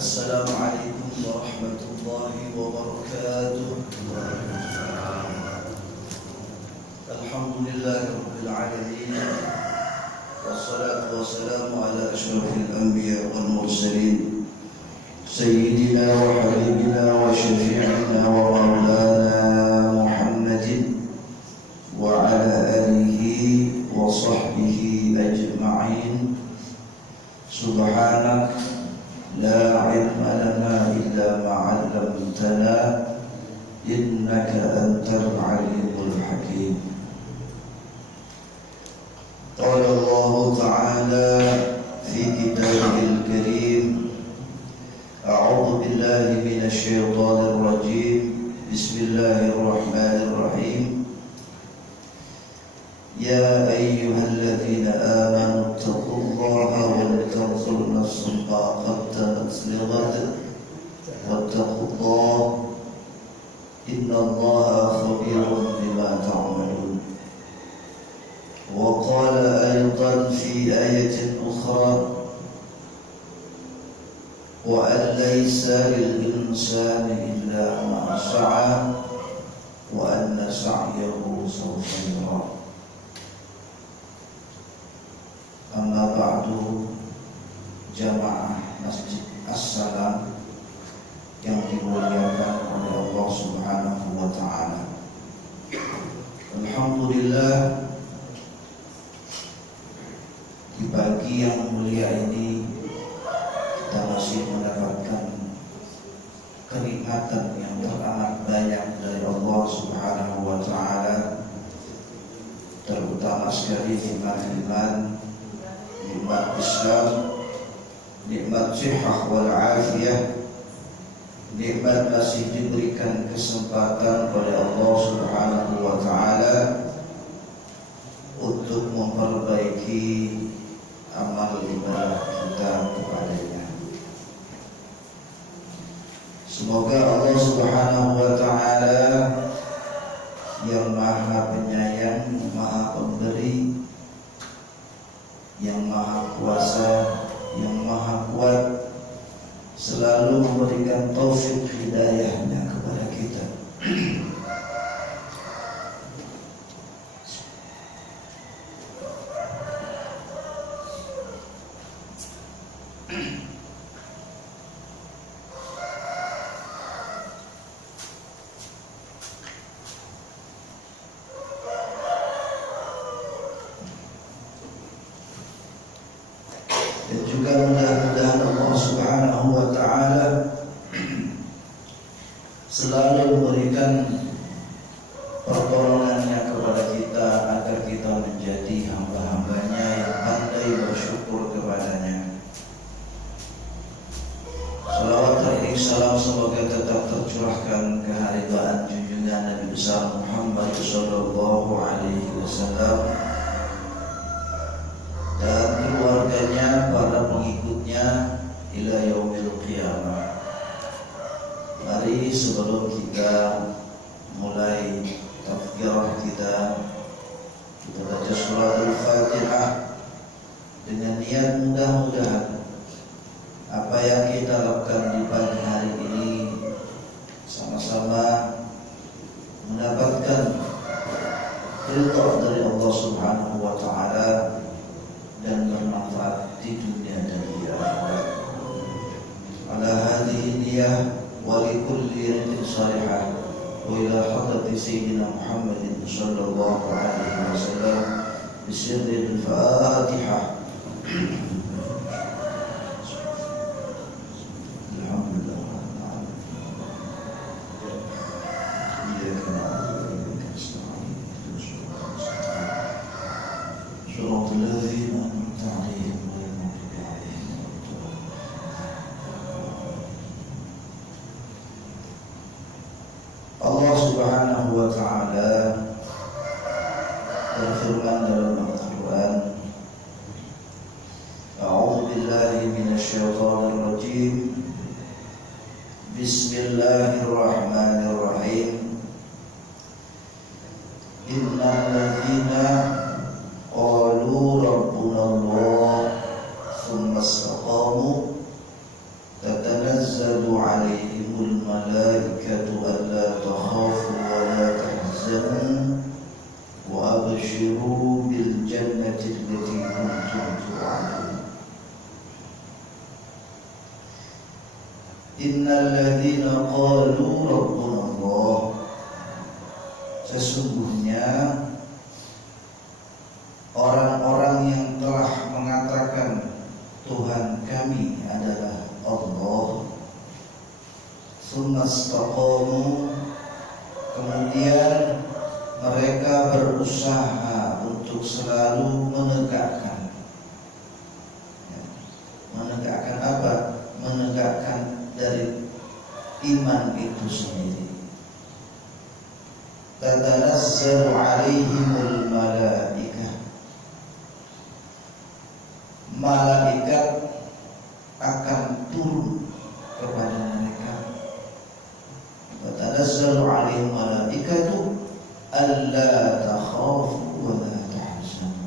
Assalamualaikum warahmatullahi wabarakatuh. Alhamdulillahirabbil alamin. Wassalatu wassalamu ala asyrafil anbiya wal mursalin. Sayyidina wa habibina wa syafi'ina wa maulana Muhammadin wa ala alihi wa sahbihi ajma'in. Subhanak la ilma lana illa ma 'allamtana innaka antal alimul hakim. Qala Allah ta'ala fi kitabihil karim, a'udzu billahi minasy syaithanir rajim. Bismillahirrahmanirrahim. Ya ayyuhalladzina amanu taqullaha wal tanzur nafsun ma qaddamat lighad wattaqullaha innallaha khabirun bima ta'malun. Wa qala aydan fi ayatin ukhra wa an laysa lil insani illa ma sa'a wa anna sa'yahu sawfa yura. Amma ba'du, jamaah Masjid As-Salam yang dimuliakan oleh Allah Subhanahu wa ta'ala. Alhamdulillah, di pagi yang mulia ini kita masih mendapatkan kenikmatan yang teramat banyak dari Allah Subhanahu wa ta'ala, terutama sekali nikmat iman, nikmat Islam, nikmat sihah wal afiyah, nikmat masih diberikan kesempatan oleh Allah Subhanahu wa ta'ala untuk memperbaiki amal ibadah kita kepadanya. Semoga Allah Subhanahu wa ta'ala yang maha penyayang, maha pemberi, yang maha kuasa, yang maha kuat, selalu memberikan taufik hidayahnya kepada kita. Dan juga mudah-mudahan Allah Subhanahu wa ta'ala selalu memberikan pertolongannya kepada kita agar kita menjadi hamba-hambanya yang pandai bersyukur kepadanya. Salawat dan salam semoga tetap tercurahkan keharibaan junjungan Nabi besar Muhammad sallallahu alaihi wasallam dan keluarganya, para pengikutnya ila yaumil qiyamah. Mari sebelum kita mulai tafsirah kita baca surah Al-Fatihah dengan niat mudah-mudahan apa yang kita lakukan di pagi hari ini sama-sama mendapatkan ridha dari Allah Subhanahu wa ta'ala dan bermanfaat di dunia dan di akhirat. Ala hadhihi niyyah wa li kulli ridin salihah wa ila hadrati sayyidina Muhammadin sallallahu alaihi wasallam bisirril Fatihah. Allah Subhanahu wa ta'ala berfirman dalam Al-Quran, a'udzu billahi minasy syaithanir rajim. Bismillahirrahmanirrahim. Innal ladzina qalu rabbuna Allah tsumma istaqamu tatanazzalu qalu rabbuna Allah, sesungguhnya orang-orang yang telah mengatakan Tuhan kami adalah Allah, tsumma istaqamu, kemudian mereka berusaha untuk selalu menegakkan apa? Menegakkan dari iman itu sendiri. Tatanazzalu alaihimul malaikah, malaikat akan turun kepada mereka. Tatanazzalu alaihimul malaikatu alla takhafu wa la tahzanu.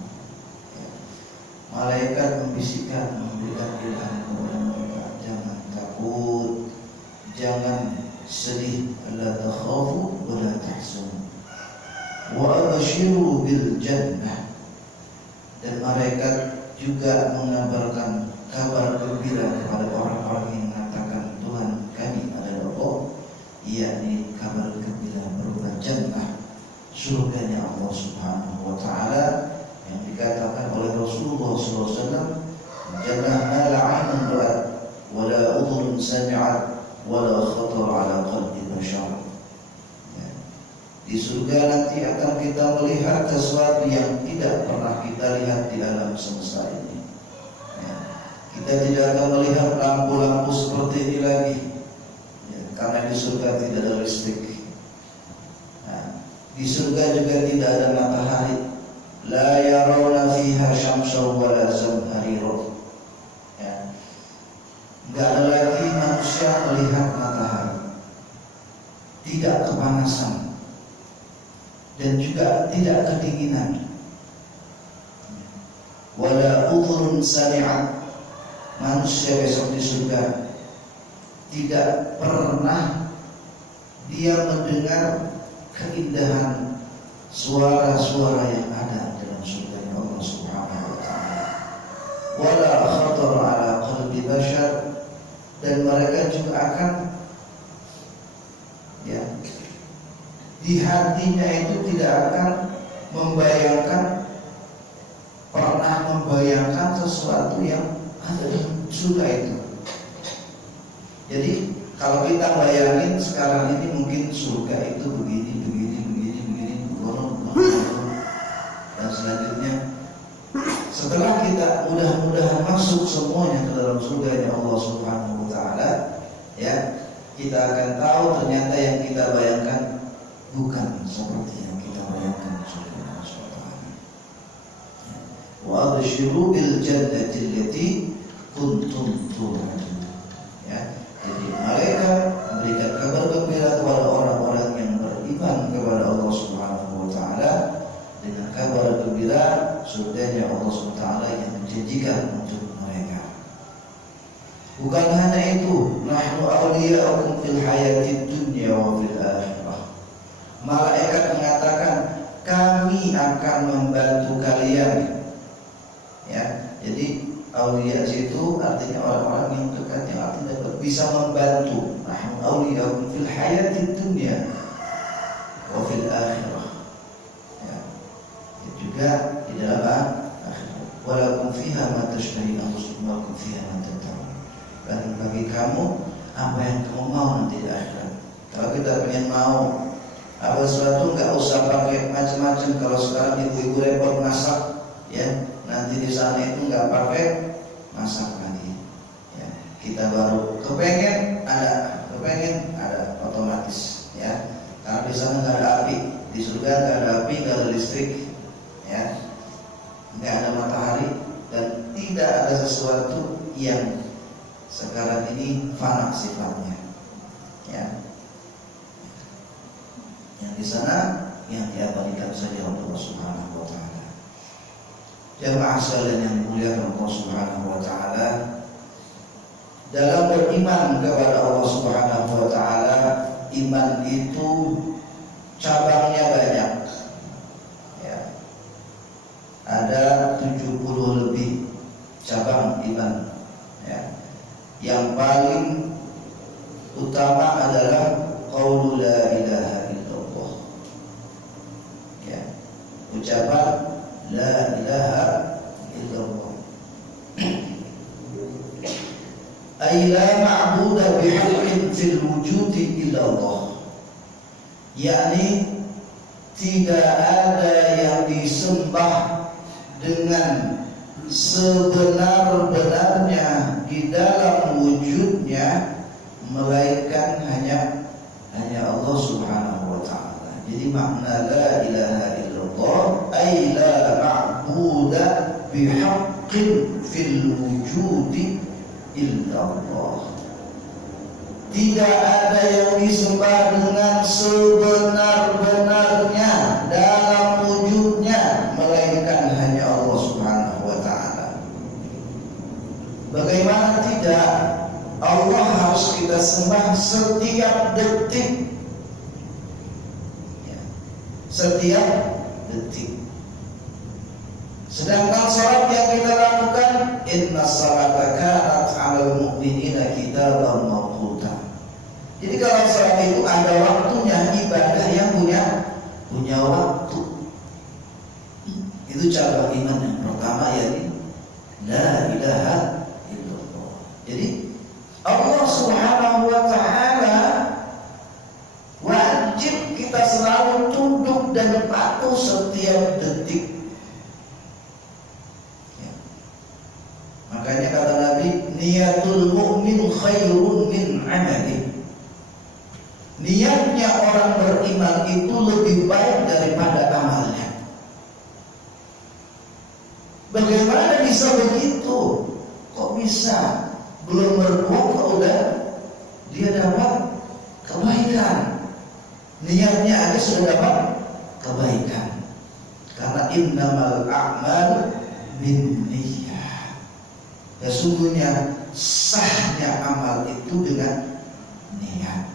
Malaikat membisikkan, memberikan ilham kepada mereka, jangan takut, jangan sedih, alla takhafu wa la tahzanu. Wa abshiru bil jannah, dan malaikat juga mengabarkan kabar gembira kepada orang-orang yang mengatakan Tuhan kami adalah Allah, yakni kabar gembira berupa jannah, surganya Allah Subhanahu wa taala, yang dikatakan oleh Rasulullah SAW, jannah ma la 'ainun ra'at wa la udhun sami'at wa la khatar 'ala qalbi bashar. Di surga nanti akan kita melihat sesuatu yang tidak pernah kita lihat di alam semesta ini. Kita tidak akan melihat lampu-lampu seperti ini lagi, karena di surga tidak ada listrik. Di surga juga tidak ada matahari. La yarawna fiha syamsan wa la zamharira. Enggak ada lagi manusia melihat matahari, tidak kepanasan, dan juga tidak kedinginan. Wala udhurun sami'at, manusia besok di surga tidak pernah dia mendengar keindahan suara-suara yang ada dalam surga Allah Subhanahu wa taala. Wala khatar 'ala qalbi bashar, dan mereka juga akan di hatinya itu tidak akan pernah membayangkan sesuatu yang ada di surga itu. Jadi kalau kita bayangin sekarang ini mungkin surga itu begini, dan selanjutnya setelah kita mudah-mudahan masuk semuanya ke dalam surga Allah Subhanahu wa taala, kita akan tahu ternyata yang kita bayangkan bukan seperti yang kita bayangkan surga Allah Subhanahu wa taala. Wa abshiru bil jannati allati kuntum tu'adun. Jadi mereka memberikan kabar gembira kepada orang-orang yang beriman kepada Allah Subhanahu wa taala dengan kabar gembira surganya Allah Subhanahu wa taala yang dijanjikan untuk mereka. Bukan hanya itu, nahnu awliya'ukum fil hayatid dunya wa fil akhirah. Malaikat mengatakan kami akan membantu kalian. Jadi awliya itu artinya orang-orang yang dekat, yang artinya bisa membantu. Nahnu awliya'ukum fil hayatid dunya wa fil akhirah. Juga di dalam akhirat. Walakum fiha ma tashtahi anfusukum wa lakum fiha ma tad'un. Dan bagi kamu apa yang kamu mau nanti di akhirat. Kalau kita pengen mau apa sesuatu, nggak usah pakai macam-macam. Kalau sekarang ibu-ibu repot masak, nanti di sana itu nggak pakai masak lagi. Kita baru kepengen ada otomatis. Karena di sana nggak ada api, di surga nggak ada api, nggak ada listrik, nggak ada matahari, dan tidak ada sesuatu yang sekarang ini fana sifatnya. Yang di sana yang diabadikan saja Allah Subhanahu wa taala. Jamaah sekalian yang dimuliakan Allah Subhanahu wa taala, dalam beriman kepada Allah Subhanahu wa taala, iman itu cabangnya banyak. Ada 70 lebih cabang iman. Yang paling utama adalah ucapan la ilaha illallah. Ay la ma'buda bihaqqin fil wujudi illallah, yakni tidak ada yang disembah dengan sebenar-benarnya di dalam wujudnya melainkan hanya Allah Subhanahu wa ta'ala. Jadi makna la ilaha illallah ay la ma'buda bihaqqin fil wujudi illallah. Tidak ada yang disembah dengan sebenar-benarnya dalam wujudnya melainkan hanya Allah Subhanahu wa ta'ala. Bagaimana tidak? Allah harus kita sembah setiap detik, ya, setiap detik. Sedangkan salat yang kita lakukan, inna salata kanat 'alal mu'minina kitaban mawquta. Jadi kalau salat itu ada waktunya, ibadah yang punya waktu. Itu cabang iman yang pertama, yakni la ilaha illallah. Jadi Allah Subhanahu wa ta'ala wajib kita selalu tunduk dan patuh setiap detik. Ya. Makanya kata Nabi, niyatul mu'min khairun min amali. Niatnya orang beriman itu lebih baik daripada amalnya. Bagaimana bisa begitu? Kok bisa? Belum berbuat kok udah dia dapat kebaikan. Niatnya aja sudah dapat kebaikan. Karena innamal a'mal binniyah. Ya sungguhnya sahnya amal itu dengan niat.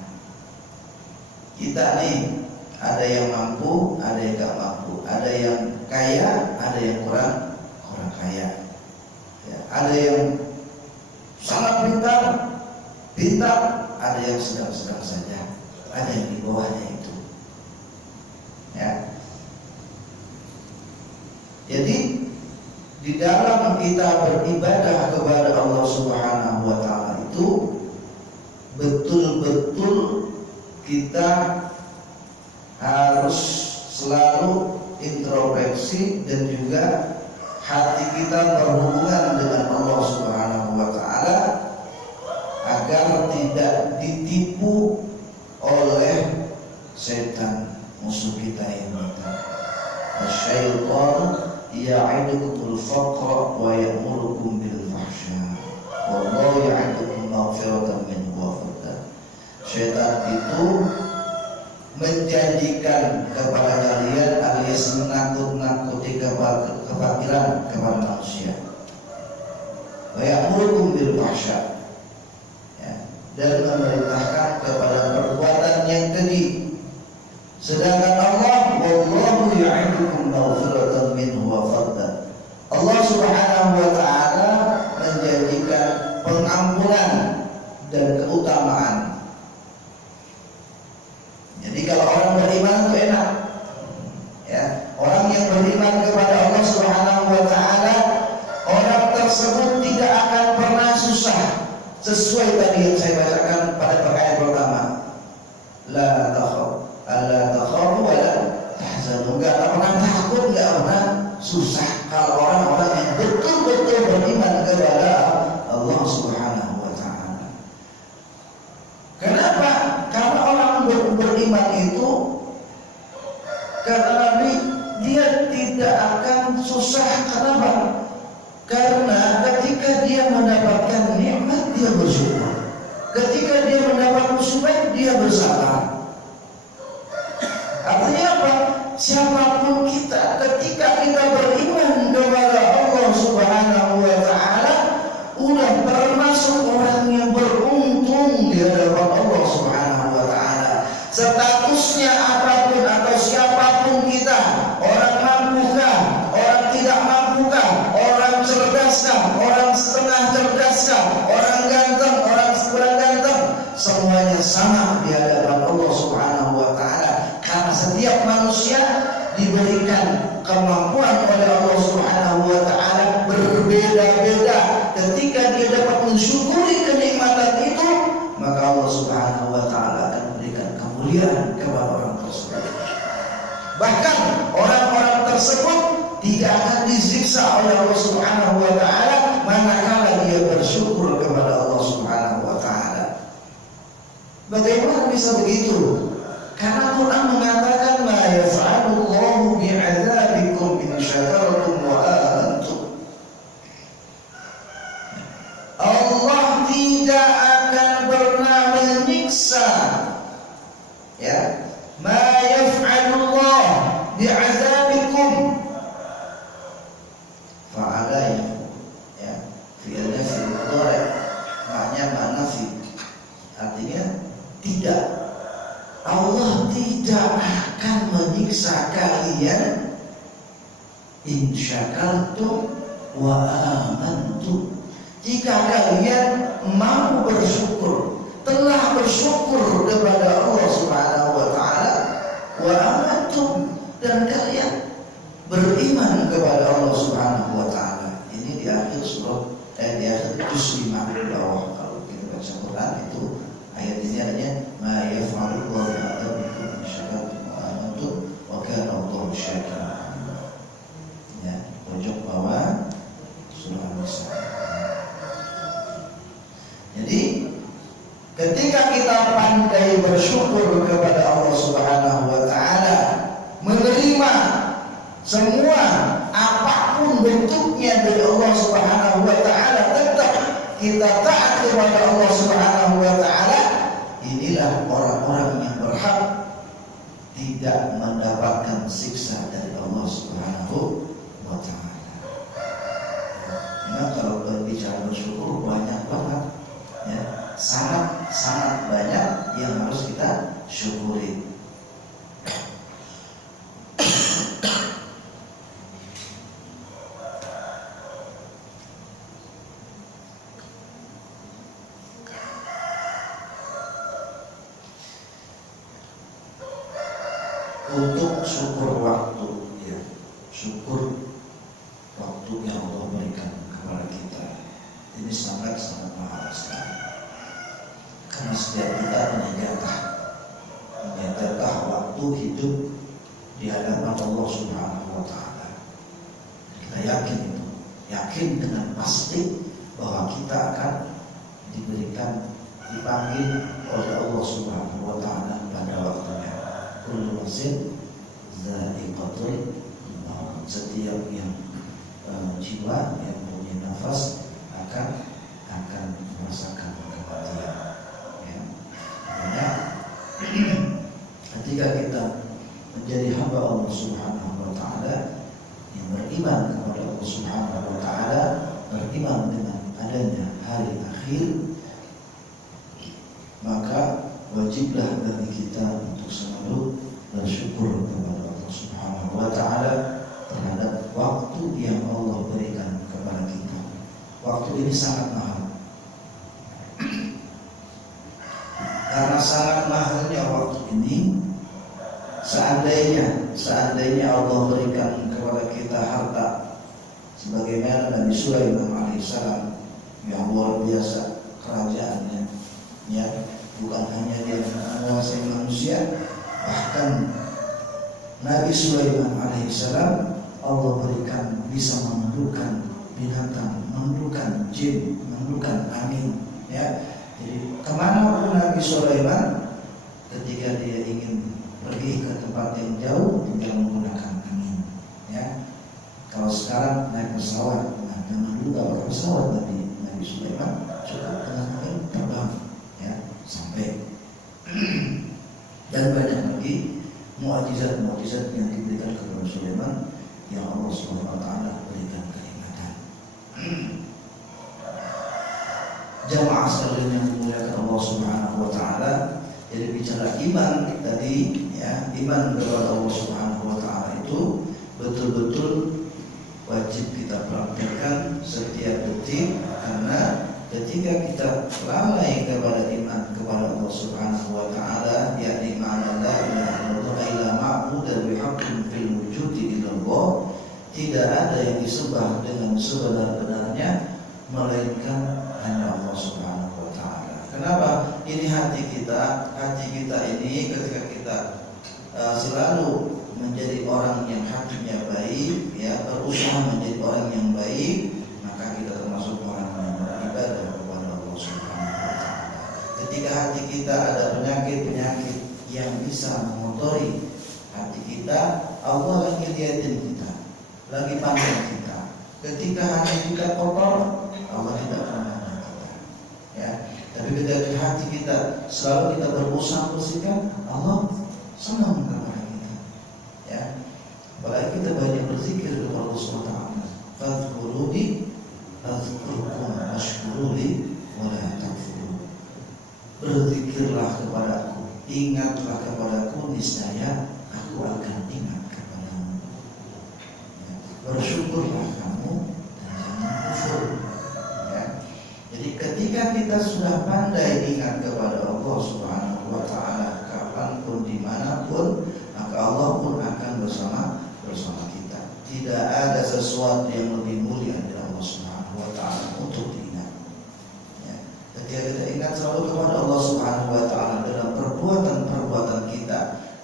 Kita nih ada yang mampu, ada yang gak mampu, ada yang kaya, ada yang kurang kaya. Ya, ada yang sangat pintar, ada yang sedang-sedang saja, ada yang di bawahnya itu. Ya. Jadi di dalam kita beribadah kepada Allah Subhanahu wa ta'ala itu betul-betul kita harus selalu introspeksi dan juga hati kita berhubungan dengan Allah Subhanahu wa ta'ala agar tidak ditipu oleh setan musuh kita ini. Asyaitan ya'idukumul faqra wa ya'murukum bil fahsya wallahu ya'idukum maghfiratan minhu wa fadla. Setan itu menjanjikan kepada kalian alias menakut-nakuti kefakiran kepada manusia. Wa ya'murukum bil fahsya, ya, dan memerintahkan kepada perbuatan yang keji. Sedangkan Allah, wallahu ya'idukum maghfiratan minhu wa fadla. Allah Subhanahu wa ta'ala menjanjikan pengampunan dan keutamaan. Jadi kalau orang beriman itu enak, ya, orang yang beriman kepada Allah Subhanahu wa ta'ala, orang tersebut tidak akan pernah susah. Sesuai tadi yang saya bacakan pada ayat pertama, la takhafu wa la tahzanu. Enggak pernah takut, enggak pernah susah kalau orang-orang yang betul-betul beriman kepada Allah Subhanahu wa ta'ala. Kenapa? Karena orang beriman itu, kata Nabi, dia tidak akan susah. Kenapa? Karena ketika dia mendapatkan nikmat, dia bersyukur. Ketika dia mendapat musibah, dia bersabar. Artinya apa? Siapapun kita, ketika kita beriman kepada Allah Subhanahu wa ta'ala, udah termasuk orang yang beruntung di hadapan Allah Subhanahu wa ta'ala. Statusnya apapun atau siapapun kita, orang mampukah, orang tidak mampukah, orang cerdaskah, orang setengah cerdaskah, orang ganteng, orang kurang ganteng, semuanya sama di hadapan Allah Subhanahu wa ta'ala. Karena Karena setiap manusia diberikan kemampuan oleh Allah Subhanahu wa taala berbeda-beda. Ketika dia dapat mensyukuri kenikmatan itu, maka Allah Subhanahu wa taala akan memberikan kemuliaan kepada orang tersebut. Bahkan orang-orang tersebut tidak akan disiksa oleh Allah Subhanahu wa taala manakala dia bersyukur kepada Allah Subhanahu wa taala. Bagaimana bisa begitu? Karena Quran mengatakan ma yaf'alullahu bi'adzabikum in syakartum wa amantum. Allah tidak akan pernah menyiksa, ya, ma yaf'alullah bi'adzabikum. Fa'ala ya, fi'il nafi mudhari, maknanya nafi, artinya tidak. Allah tidak akan menyiksa kalian in syakartum wa amantum, jika kalian mau bersyukur, telah bersyukur kepada Allah Subhanahu wa taala, wa amantum, dan kalian beriman kepada Allah Subhanahu wa taala. Ini di akhir surah, di akhir juz 5 di bawah. Kalau kita baca Quran itu ayat ini adanya ma yaf'alullahu bi'adzabikum in syakartum wa amantum wa kana Allahu syakiran. Ya, pojok bawah surah An-Nisa. Jadi ketika kita pandai bersyukur kepada Allah Subhanahu wa taala, menerima semua apapun bentuknya dari Allah Subhanahu wa taala, tetap kita taat kepada Allah Subhanahu wa taala, inilah orang-orang yang berhak tidak mendapatkan siksa dari Allah Subhanahu wa taala. Memang kalau berbicara bersyukur banyak banget, ya, sangat banyak yang harus kita syukuri. Untuk syukur waktu, ya, syukur waktu yang Allah berikan kepada kita, ini sangat mahal sekali. Karena setiap kita punya jatah waktu hidup di hadapan Allah Subhanahu wa taala. Kita yakin dengan pasti bahwa kita akan dipanggil oleh Allah Subhanahu wa taala pada waktunya. Kullu nafsin dha'iqatul maut. Setiap yang jiwa yang punya nafas akan merasakan kematian. Ya. Karena ketika kita menjadi hamba Allah Subhanahu wa taala yang beriman kepada Allah Subhanahu wa taala, beriman dengan adanya hari akhir, maka wajiblah bagi kita untuk selalu bersyukur kepada Allah Subhanahu wa taala terhadap waktu yang Allah berikan kepada kita. Waktu ini sangat mahal. Karena sangat mahalnya waktu ini, seandainya Allah berikan kepada kita harta sebagaimana Nabi Sulaiman alaihissalam yang luar biasa kerajaannya, ya, bukan hanya dia menguasai manusia, bahkan Nabi Sulaiman alaihissalam Allah berikan bisa menundukkan binatang, menundukkan jin, menundukkan angin, ya. Jadi kemana pun Nabi Sulaiman ketika dia ingin pergi ke tempat yang jauh tinggal menggunakan angin, ya. Kalau sekarang naik pesawat, nah zaman dulu kalau pesawat Nabi Sulaiman cukup dengan angin terbang, ya, sampai. Dan banyak lagi mukjizat yang diberikan kepada Sulaiman yang Allah Subhanahu wa taala berikan kenikmatan. Jamaah sekalian yang dimuliakan Allah Subhanahu wa taala, jadi bicara iman tadi, ya, iman kepada Allah Subhanahu wa taala itu betul-betul wajib kita praktekkan setiap detik, karena ketika kita lalai kepada iman kepada Allah Subhanahu wa taala, yakni ma'ana la ilaha illallah illa tidak ada yang disembah dengan sebenar-benarnya melainkan hanya Allah Subhanahu wa taala. Kenapa? Ini hati kita ini ketika kita selalu menjadi orang yang hatinya baik, ya, berusaha menjadi orang yang baik, maka kita termasuk orang yang beribadah kepada Allah Subhanahu wa taala. Ketika hati kita ada penyakit-penyakit yang bisa mengotori hati kita, Allah lagi liatin kita, lagi pandang kita. Ketika hati kita kotor, Allah tidak pernah melihat kita, ya. Tapi ketika hati kita selalu kita berusaha bersihkan, Allah senang kepada kita, ya. Apalagi kita banyak berzikir kepada Allah Subhanahu wa taala. Fadhkuruni azkurkum washkuruli wa la takfurun. Berzikirlah kepadaku, ingatlah kepadaku, niscaya aku akan ingat kepadamu. Ya. Bersyukurlah kamu dan jangan kufur. Ya. Jadi ketika kita sudah pandai ingat kepada Allah Subhanahu wa taala kapanpun dimanapun, maka Allah pun akan bersama kita. Tidak ada sesuatu yang lebih mulia dari Allah Subhanahu wa taala untuk diingat. Ya. Ketika kita ingat selalu kepada Allah Subhanahu wa taala dalam perbuatan-perbuatan kita,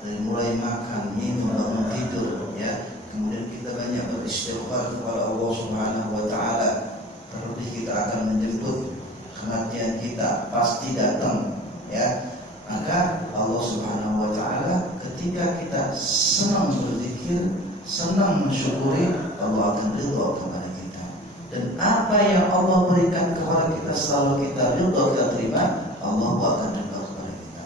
dari mulai makan, minum, bangun tidur, ya. Kemudian kita banyak beristighfar kepada Allah Subhanahu wa taala. Terlebih kita akan menjemput kematian kita pasti datang, ya. Maka Allah Subhanahu wa taala ketika kita senang berzikir, senang mensyukuri, Allah akan ridha kepada kita. Dan apa yang Allah berikan kepada kita selalu kita ridha, kita terima, Allah akan ridha kepada kita.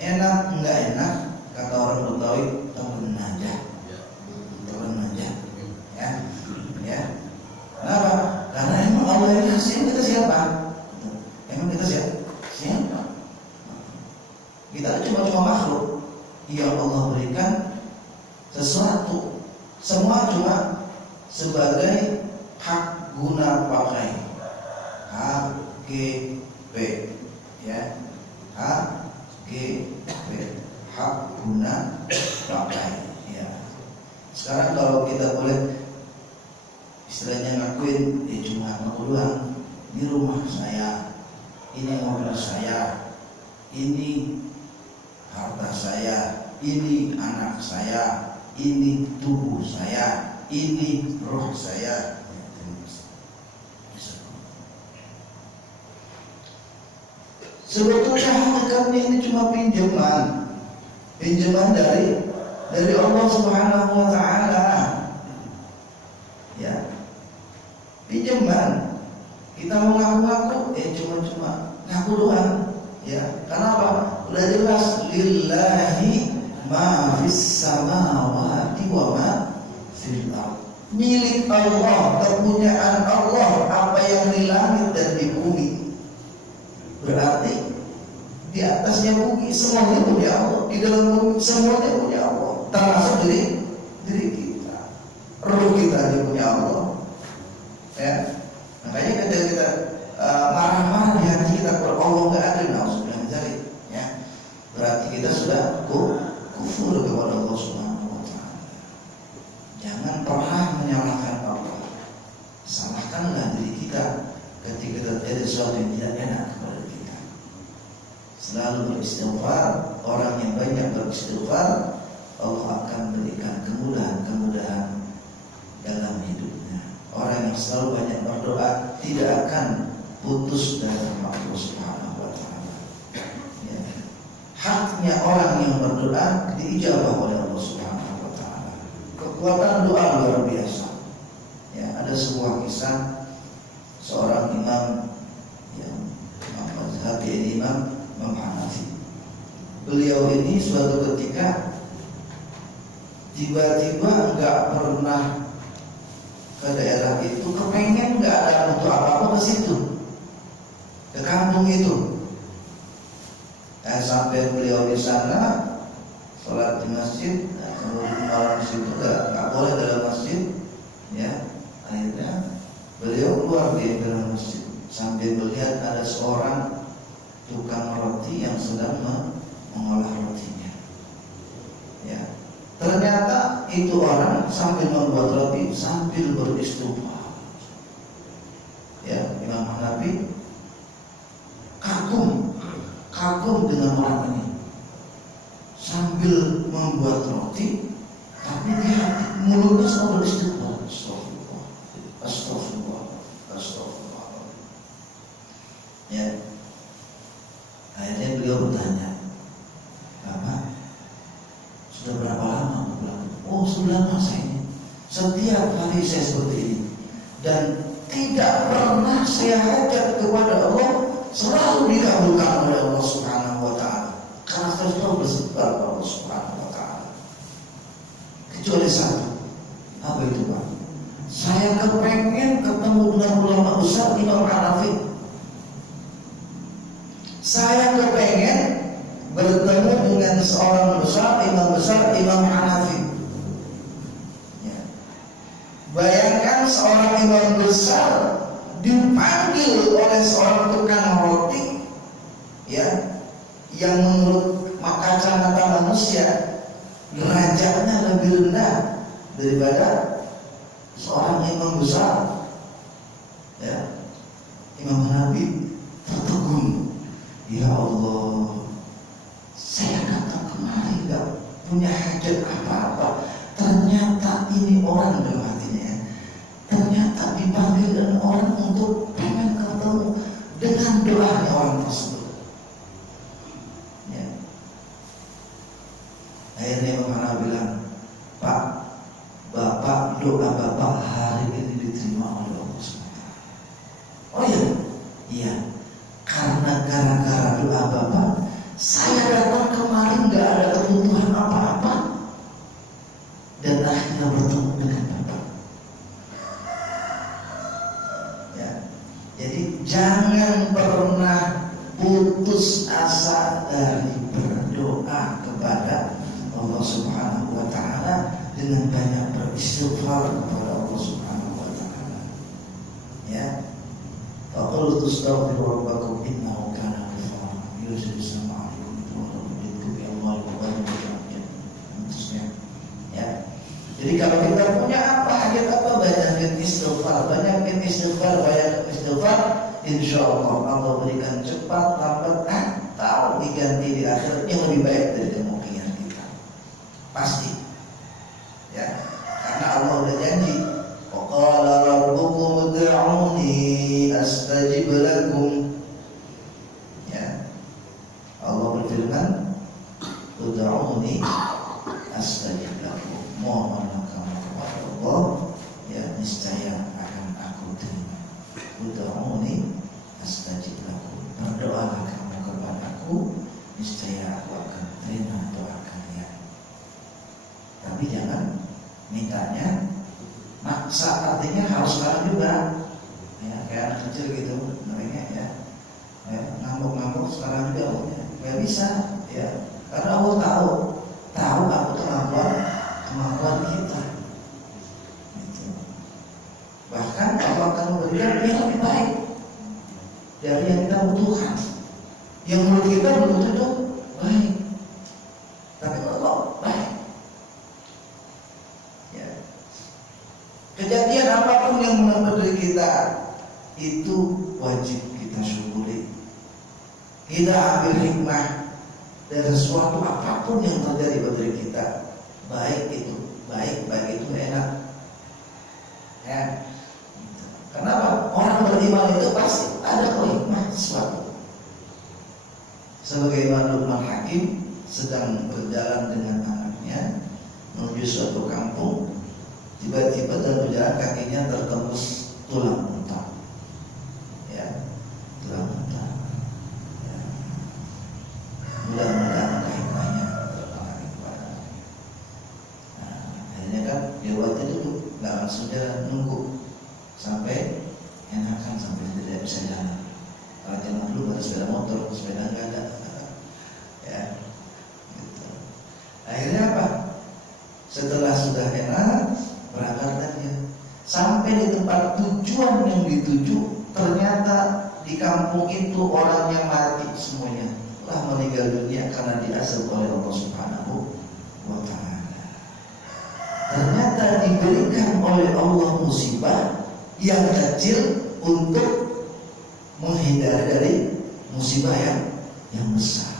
Enak enggak enak, kata orang Betawi, temen aja. Ya. Ya. Kenapa? Karena emang Allah yang kasih, kita siapa? Emang kita siapa? Kita cuma makhluk yang Allah berikan sesuatu. Semua cuma sebagai hak guna pakai. HGP, ya. HGP, hak guna pakai, ya. Sekarang kalau kita boleh istilahnya ngakuin, cuma ngaku doang. Ini rumah saya, ini mobil saya, ini harta saya, ini anak saya, ini tubuh saya, ini roh saya. Sebetulnya hakikatnya ini cuma pinjaman dari Allah Subhanahu wa taala. Ya. Pinjaman. Kita mau ngaku-ngaku, cuma ngaku doang. Ya, kenapa? Udah jelas lillahi ma fis samawati wa ma fil ardh. Milik Allah, kepunyaan Allah, apa yang di langit dan di bumi. Berarti di atasnya bumi semuanya punya Allah, di dalam bumi semuanya punya Allah, termasuk diri kita. Ruh kita dia punya Allah. Ya. Makanya ketika kita marah-marah di hati kita kalau Allah nggak ada, naudzubillah dzalik, ya. Berarti kita sudah kufur kepada Allah Subhanahu wa taala. Jangan pernah menyalahkan Allah. Salahkanlah diri kita ketika terjadi sesuatu yang tidak enak kepada kita. Selalu beristighfar. Orang yang banyak beristighfar, Allah akan berikan kemudahan-kemudahan dalam hidupnya. Orang yang selalu banyak berdoa tidak akan putus dari Allah Subhanahu wa taala. Ya. Haknya orang yang berdoa diijabah oleh Allah Subhanahu wa taala. Kekuatan doa luar biasa. Ya, ada sebuah kisah seorang imam yang mazhab Imam Hanafi. Beliau ini suatu ketika tiba-tiba enggak pernah ke daerah itu, kepengen nggak ada untuk apa-apa ke situ, ke kampung itu. Sampai beliau di sana sholat di masjid, kemudian orang di situ nggak boleh dalam masjid, ya. Akhirnya beliau keluar di dalam masjid sambil melihat ada seorang tukang roti yang sedang mengolah rotinya. Ya, ternyata itu orang sambil membuat roti sambil beristighfar. Ya, Imam Hanafi kagum dengan orang ini sambil membuat roti, tapi dia mulutnya selalu beristighfar. Astagfirullah. Ya, akhirnya beliau bertanya, Bapak sudah berapa lama? Oh, sudah lama saya ini. Setiap hari saya seperti ini, dan tidak pernah saya hajat kepada Allah, selalu dikabulkan oleh Allah Subhanahu wa Ta'ala, karena terus bersebar kepada Allah Subhanahu wa Ta'ala. Kecuali satu, apa itu Pak? Saya kepengen ketemu dengan ulama besar Imam Hanafi. Saya kepengen bertemu dengan seorang imam besar Imam Hanafi. Ya. Bayangkan seorang imam besar dipanggil oleh seorang tukang roti, ya, yang menurut kacamata manusia derajatnya lebih rendah daripada seorang imam besar. Ya, Imam Hanafi tertegun. Ya Allah, saya datang kemari gak punya hajat apa-apa. Ternyata ini orang dalam hatinya. Ternyata dipanggil dan orang untuk pengen ketemu dengan doanya orang tersebut. Ya. Akhirnya Imam Hanafi bilang, Pak, Bapak, doa Bapak hari ini diterima oleh Allah SWT. Oh iya, iya. Karena gara-gara doa Bapak, saya datang kemarin gak ada kebutuhan apa-apa, dan akhirnya bertemu dengan Bapak. Ya, jadi jangan pernah putus asa dari berdoa kepada Allah Subhanahu wa Ta'ala dengan banyak beristighfar kepada Allah Subhanahu wa Ta'ala. Ya. Faqul tastaghfiru rabbakum innahu kana ghaffara yursilis sama alaikum wa rahmatullahi wa barakatuh. Ya. Jadi kalau kita punya apa hajat apa, banyak istighfar, insya Allah berikan cepat lambat atau diganti di akhirat yang lebih baik dari kemungkinan kita. Pasti. Ya. Karena Allah udah janji, wa qala rabbukum ud'uni astajib lakum. Ya. Allah berfirman, ud'uni astajib lakum. Mohonlah kamu kepada Allah, ya niscaya akan aku terima. Ud'uni astajib lakum. Berdoalah kamu kepada aku, niscaya aku akan terima doa kalian. Tapi jangan mintanya maksa, artinya harus sekarang juga. Ya, kayak anak kecil gitu, mereka ya ngambuk-ngambuk sekarang juga, nggak bisa, ya, karena Allah tahu apa kemampuan kita. Gitu. Bahkan Allah akan memberikan yang lebih baik dari yang kita butuhkan. Yang menurut kita belum tentu baik, tapi Allah baik. Ya. Kejadian apapun yang menimpa diri kita itu wajib kita syukuri. Kita ambil hikmah dari sesuatu apapun yang terjadi pada diri kita, baik itu enak. Ya. Kenapa? Orang beriman itu pasti ada hikmah sesuatu. Sebagaimana Luqman Hakim sedang berjalan dengan anaknya menuju suatu kampung, tiba-tiba dalam perjalanan kakinya tertembus tulang unta. Ya, tulang unta. Ya. Mudah-mudahan hikmahnya terpengaruh kepada. Nah, akhirnya kan dia waktu itu nggak langsung jalan, nunggu sampai enakan, sampai tidak bisa jalan. Kalau zaman dulu ada sepeda motor, sepeda nggak ada. Ya, gitu. Akhirnya apa? Setelah sudah enak, berangkat dia. Sampai di tempat tujuan yang dituju, ternyata di kampung itu orangnya mati semuanya, telah meninggal dunia karena diazab oleh Allah Subhanahu wa Ta'ala. diberikan oleh Allah musibah yang kecil untuk menghindari dari musibah yang besar.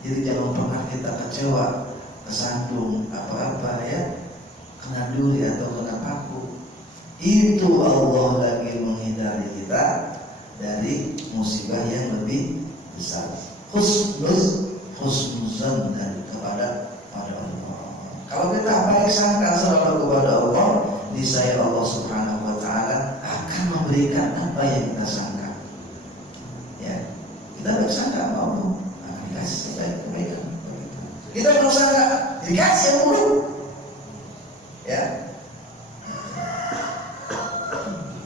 Jadi jangan pernah kita kecewa, kesandung apa-apa ya, kena duri atau kena paku. Itu Allah lagi menghindari kita dari musibah yang lebih besar. Husnuzan dan kepada Allah. Kalau kita baik sangka selalu kepada Allah, niscaya Allah Subhanahu wa taala akan memberikan apa yang kita sangka. Ya. Kita baik sangka sama Allah, dikasih kebaikan. Kita belum sangka, dikasih yang buruk. Ya.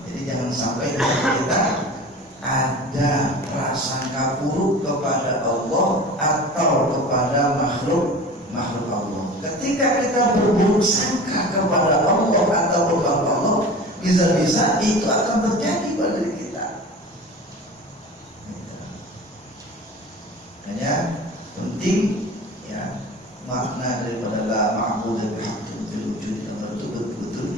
Jadi jangan sampai kita ada prasangka buruk kepada Allah atau kepada makhluk Allah. Ketika kita berburuk sangka kepada Allah atau kepada Allah, bisa-bisa itu akan terjadi pada diri kita. Hanya penting ya, makna daripada la ma'budu bihaqqin fil wujud yang betul-betul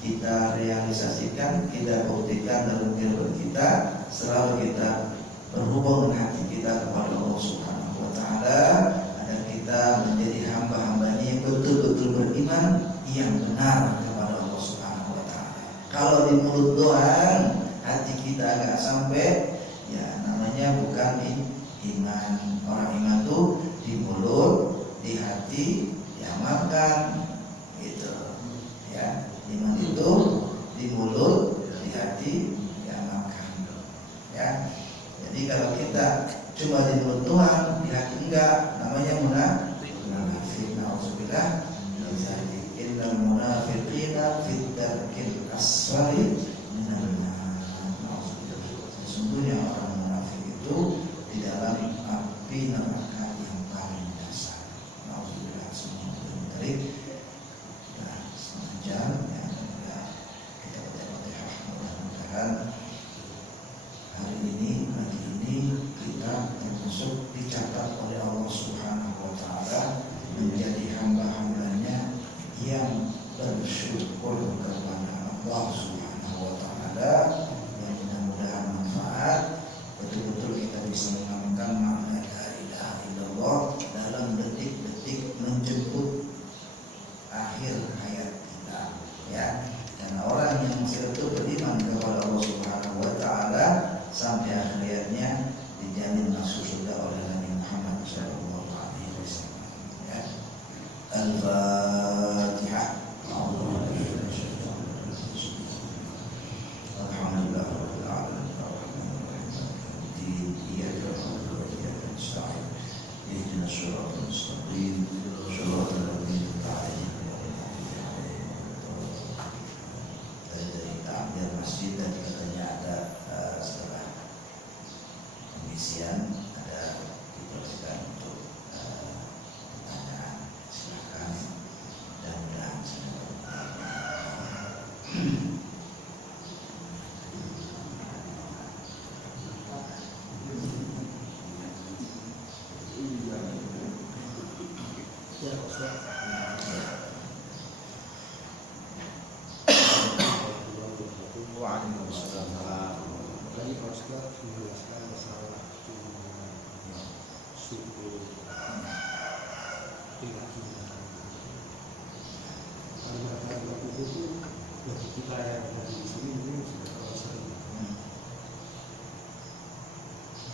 kita realisasikan, kita buktikan dalam kehidupan kita, selalu kita berhubung dengan hati kita kepada Allah Subhanahu wa taala, agar kita menjadi hamba-hambanya yang betul-betul beriman yang benar kepada Allah Subhanahu wa taala. Kalau di mulut doang, hati kita agak sampai, ya namanya bukan iman. Orang iman tuh di mulut, di hati, diamalkan gitu. Ya, iman itu di mulut, di hati, diamalkan. Ya. Jadi kalau kita cuma di mulut doang, di hati enggak, namanya munafik. Nauzubillah. Innal munafiqina fi darkil asfali minan nar. Sesungguhnya orang munafik itu di dalam api neraka yang paling dasar. Nauzubillah. Semoga dari setengah jam ya, kita Fatihah. Mudah-mudahan hari ini, pagi ini kita termasuk dicatat oleh Allah Subhanahu wa taala menjadi hamba-hambanya yang bersyukur kepada Allah Subhanahu wa taala, yang mudah-mudahan manfaat, betul-betul kita bisa mengamalkan makna la ilaha illallah dalam detik-detik menjemput akhir hayat kita, ya. Karena orang yang masih betul beriman kepada Allah Subhanahu wa taala sampai akhir hayatnya dijamin masuk surga oleh Nabi Muhammad sallallahu alaihi wasallam. Ya. Al-Fatihah. Alhamdulillah rabbil alamin. Iyyaka na'budu wa iyyaka nasta'in. Ihdinas siratal mustaqim. Siratal ladzina an'amta 'alaihim dari takmir masjid dan katanya ada setelah pengisian ada dipersilakan untuk pertanyaan, silakan. Mudah-mudahan Tadi Pak Ustaz menjelaskan masalah suku keyakinan. Karena itu bagi kita yang ada di sini mungkin sudah terlalu sering.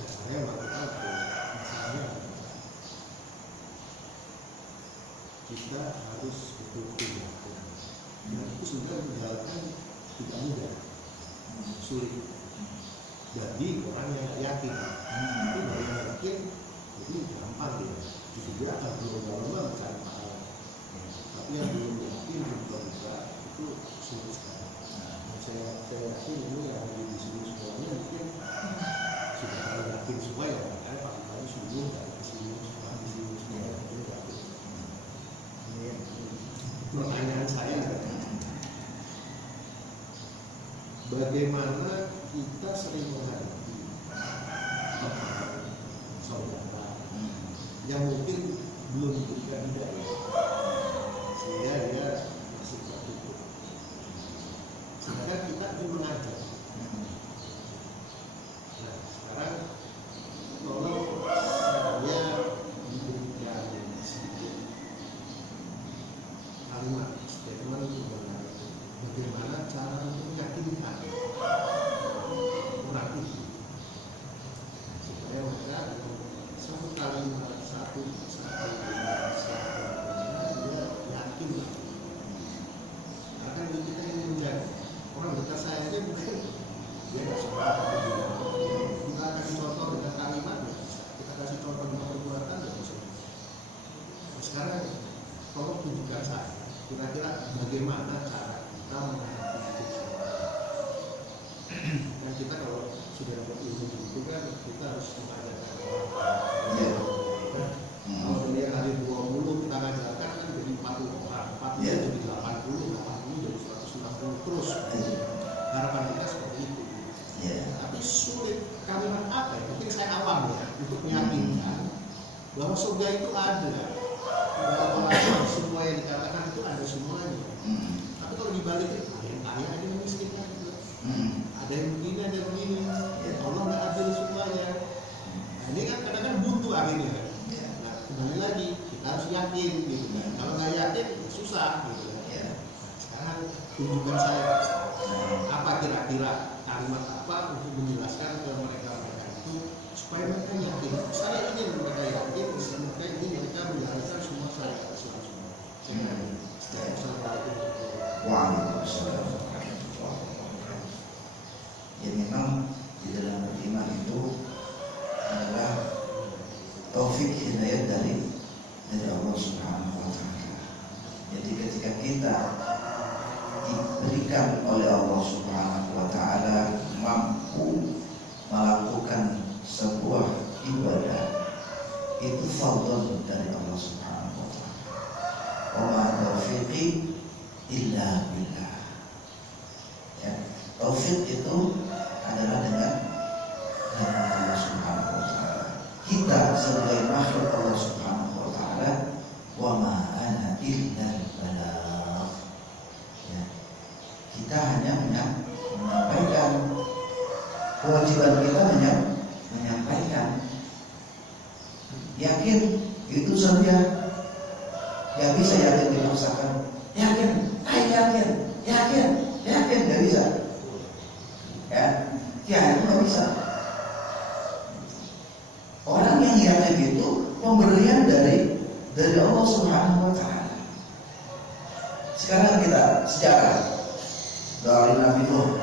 Dasarnya melakukan misalnya kita harus betul-betul yakin. Dan itu sebenarnya menjalankan tidak mudah, sulit. Jadi orang yang yakin, tapi orang yang yakin, jadi gampang dia. Jadi dia akan berlomba-lomba mencari pahala. Tapi yang belum yakin, belum bisa, itu sulit sekali. Saya yakin ini yang ada di sini semuanya mungkin sudah terlalu yakin semua ya. Makanya pagi-pagi subuh dari kesini semua di sini semua mungkin yakin. Pertanyaan saya, bagaimana kita sering menghadapi saudara yang mungkin belum diberikan hidayah, sehingga dia kalimat statement bagaimana cara untuk meyakinkan orang itu supaya mereka satu kalimat satu dia yakin. Karena kita ingin menjadi orang dekat saya aja mungkin dia nggak suka. Kita kasih contoh dengan kalimat, kita kasih contoh dengan perbuatan, ya bisa. Sekarang tolong tunjukkan saya kira-kira bagaimana cara kita menghadapi itu. Dan kita kalau sudah dapat ilmu itu kan kita harus mengajarkan orang. Ya. Kalau dia hari 20 kita ngajarkan kan jadi 40 orang, 40 jadi 80, 80 jadi 160 terus. Harapan kita seperti itu. Tapi sulit kalimat apa ya? Mungkin saya awam ya untuk meyakinkan bahwa surga itu ada. Bahwa semua yang dikatakan itu ada semuanya. Tapi kalau dibalikin ada yang kaya, ada yang miskin kan gitu. Ada yang begini, ada yang begini. Allah nggak adil semuanya. Nah, ini kan kadang-kadang buntu akhirnya. Nah, kembali lagi kita harus yakin gitu kan. Kalau nggak yakin susah gitu kan. Sekarang tunjukkan saya apa kira-kira kalimat apa untuk menjelaskan ke mereka itu supaya mereka yakin. Saya ingin mereka yakin, mereka ingin mereka menjalankan semua syariat Islam semua. Waalaikumsalam. Ya memang di dalam beriman itu adalah taufik hidayah dari Allah Subhanahu wa Ta'ala. Jadi ketika kita diberikan oleh Allah Subhanahu wa Ta'ala mampu melakukan sebuah ibadah, itu fadl dari Allah Subhanahu wa Ta'ala. Wa ma taufiqi illa billah. Ya, taufik itu adalah dengan Allah Subhanahu wa Ta'ala. Kita sebagai makhluk Allah Subhanahu wa Ta'ala, wa ma ana illa balagh. Ya, kita hanya menyampaikan, kewajiban kita hanya menyampaikan. Yakin itu saja. Gak bisa yakin dipaksakan. Yakin, yakin, gak bisa. Ya itu gak bisa. Orang yang yakin itu pemberian dari Allah Subhanahu wa Ta'ala. Sekarang kita sejarah dari Nabi Nuh.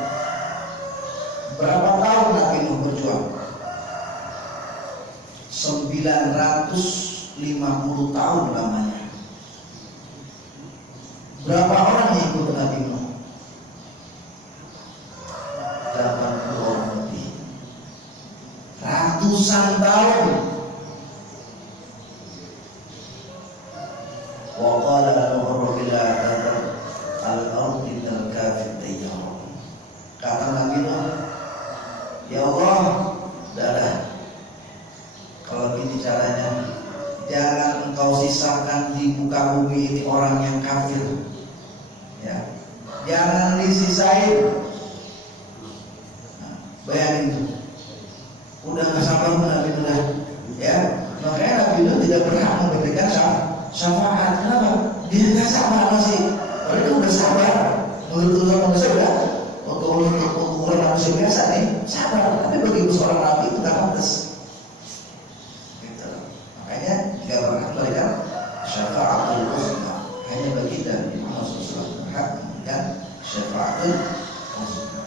Berapa tahun Nabi Nuh berjuang? 950 tahun lamanya. Berapa orang yang ikut Nabi Nuh? 80 orang lebih. Ratusan tahun. Wa qala Nuh ila al-ardi al-kafir tayyar. Kata Nabi Nuh, ya Allah, dah. Kalau gini caranya, jangan engkau sisakan di muka bumi ini orang yang kafir. Ya, jangan disisain. Nah, bayangin tuh, udah nggak sabar Nabi Nuh, ya, makanya Nabi Nuh tidak berhak memberikan syafaat. Kenapa? Dia nggak sabar masih. Kalau itu udah sabar, menurut manusia udah, untuk ukuran manusia biasa nih sabar. Tapi bagi seorang Nabi itu nggak pantas. Gitu. Makanya nggak berhak memberikan syafaatul uzma. Hanya bagi Nabi Muhammad SAW berhak memberikan syafaatul uzma.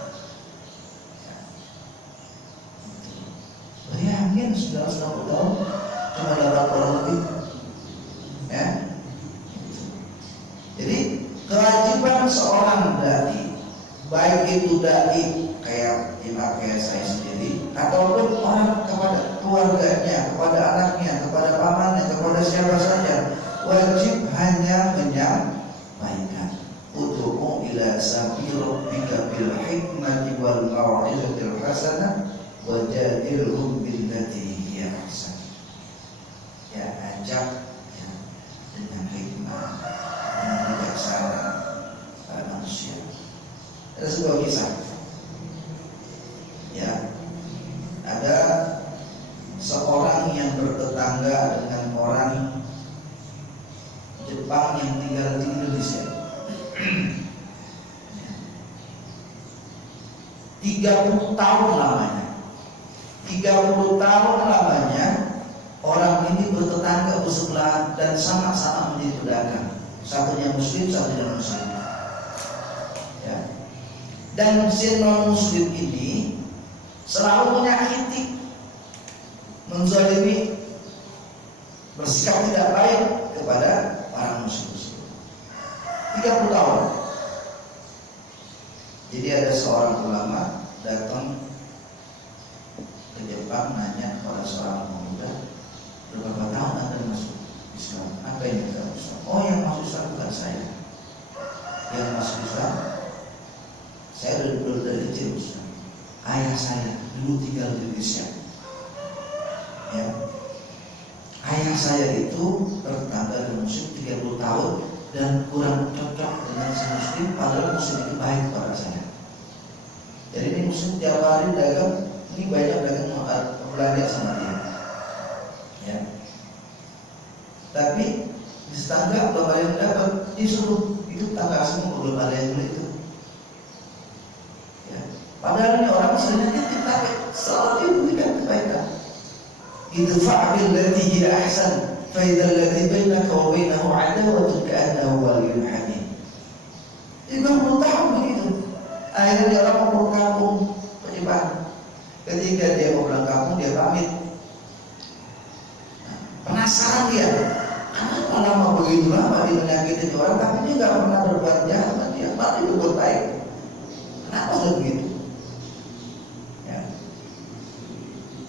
Bayangin 960 tahun cuma 8 orang lebih. Ya. Jadi kewajiban seorang dai, baik itu dai kayak saya sendiri ataupun orang kepada keluarganya, kepada anaknya, kepada pamannya, kepada siapa saja, wajib hanya menyampaikan ud'u ila sabil rabbika bil hikmati wal mau'izatil hasanah wajadilhum billati hiya ahsan. Ya, ajak ya, dengan hikmah, dengan bijaksana pada manusia. Ada sebuah kisah. Ya, ada seorang yang bertetangga dengan orang Jepang yang tinggal di Indonesia. 30 tahun lamanya. 30 tahun lamanya orang ini bertetangga bersebelahan dan sama-sama menjadi pedagang. Satunya muslim, satunya non muslim. Ya. Dan si non muslim ini selalu menyakiti, menzalimi, bersikap tidak baik kepada orang muslim. 30 tahun. Jadi ada seorang ulama datang ke Jepang nanya kepada seorang pemuda, berapa tahun Anda masuk Islam? Apa yang Anda masuk Islam? Oh, yang masuk Islam bukan saya. Yang masuk Islam, saya dari kecil Islam. Ayah saya dulu tinggal di Indonesia. Ya. Ayah saya itu bertetangga dengan muslim 30 tahun dan kurang cocok dengan si muslim, padahal muslim itu baik kepada saya. Jadi ini muslim tiap hari dagang, ini banyak dagang belanja sama dia. Ya. Tapi di tetangga belum ada yang dapat, disuruh itu tetangga semua belum ada yang beli itu. Ya. Padahal ini orang sebenarnya tapi selalu diberikan kebaikan. Idfa' billati hiya ahsan fa idzal ladzi bainaka wa bainahu 'adawatun ka'annahu waliyyun hamim. 30 tahun begitu. Akhirnya dia orang mau pulang kampung ke Jepang. Ketika dia mau pulang kampung dia pamit. Penasaran dia, kenapa lama begitu lama dia menyakiti orang, tapi dia nggak pernah berbuat jahat sama dia, malah dia berbuat baik. Kenapa sudah begitu? Ya.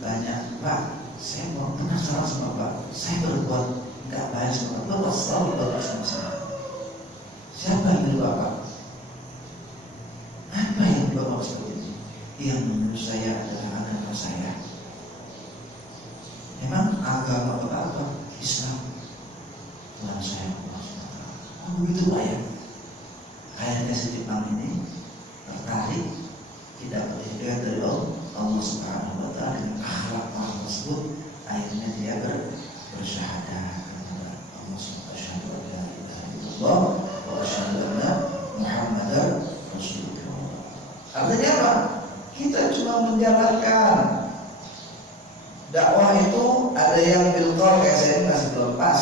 Tanya, Pak, saya mau penasaran sama Pak. Saya berbuat nggak baik sama Bapak, selalu bagus sama saya. Siapa yang dulu Bapak? Apa yang Bapak seperti itu? Yang menurut saya adalah anak saya. Memang agama apa? Islam. Tuhan saya Allah. Begitu Pak ya. Akhirnya si Jepang ini tertarik, tidak berhidayah dari Allah Subhanahu Wa Taala dengan akhlak orang tersebut. Akhirnya dia bersyahadat kepada Allah Subhanahu Wa Taala wa asyhadu anna Muhammadar Rasulullah. Artinya apa? Kita cuma menjalankan dakwah itu. Ada yang bilqaul, kayak saya ini masih belum pas,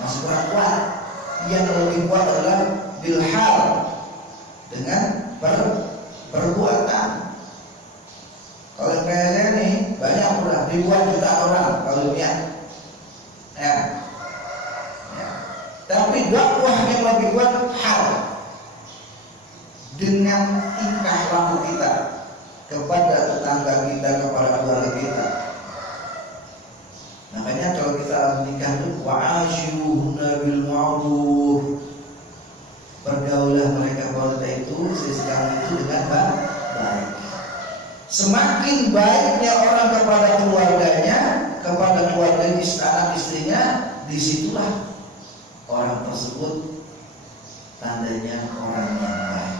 masih kurang kuat. Yang lebih kuat adalah bilhal, dengan perbuatan. Kalau kayak saya nih banyak udah ribuan juta orang kalau lihat, ya. Tapi dakwah yang lebih kuat hal, dengan tingkah laku kita kepada tetangga kita, kepada keluarga kita. Makanya kalau kita menikah itu wa'ashiruhunna bil ma'ruf, bergaulah mereka wanita itu sesama itu dengan baik. Semakin baiknya orang kepada keluarganya, kepada keluarga anak istrinya, disitulah orang tersebut tandanya orang yang baik.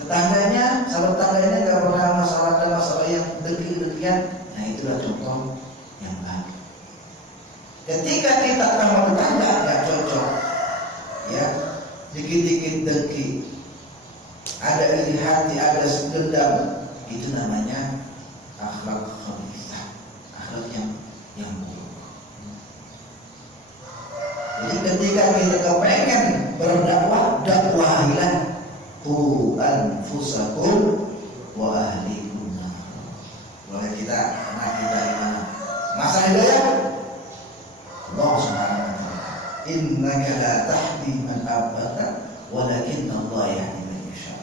Tetangganya, sahabat tetangganya nggak pernah masalah yang demikian, nah itulah contoh yang baik. Ketika kita sama tetangga nggak cocok, ya dikit-dikit dengki, ada iri hati, ada dendam, itu namanya akhlak khabithah, akhlak yang buruk. Jadi ketika kita kepengen berdakwah, dakwahilah qu anfusakum wa ahlikum. Boleh kita anak kita di mana? Masa hidayah Allah Subhanahu wa taala. Innaka la tahdi man ahbabta walakin Allah yahdi man yasha.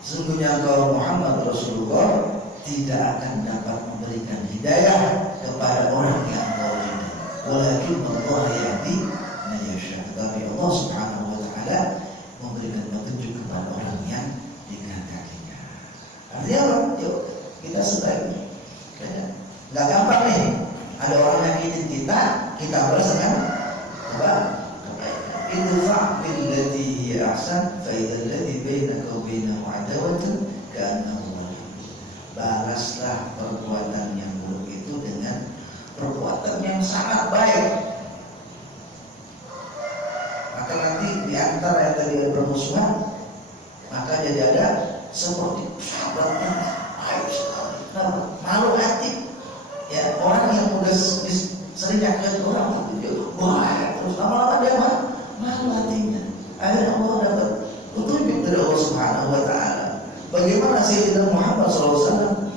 Sesungguhnya engkau Muhammad Rasulullah tidak akan dapat memberikan hidayah kepada orang yang engkau ridhai. Walakin Allah yahdi man yasha. Tetapi Allah Subhanahu wa taala memberikan petunjuk kepada orang yang dikehendakinya. Artinya apa? Yuk kita sebaiknya nggak gampang nih. Ada orang nyakitin kita balas dengan kebaikan. Idfa' billati hiya ahsan fa idzal ladzi bainaka wa bainahu 'adawatun ka'annahu waliyyun. Balaslah perbuatan yang buruk itu dengan perbuatan yang sangat baik. Maka nanti antara yang tadi bermusuhan, maka jadi ada seperti sahabat malu hati. Ya, orang yang udah sering nyakitin orang itu, wah, terus lama-lama dia malu hatinya. Akhirnya Allah dapat petunjuk dari Allah Subhanahu wa Ta'ala. Bagaimana Sayyidina Muhammad SAW?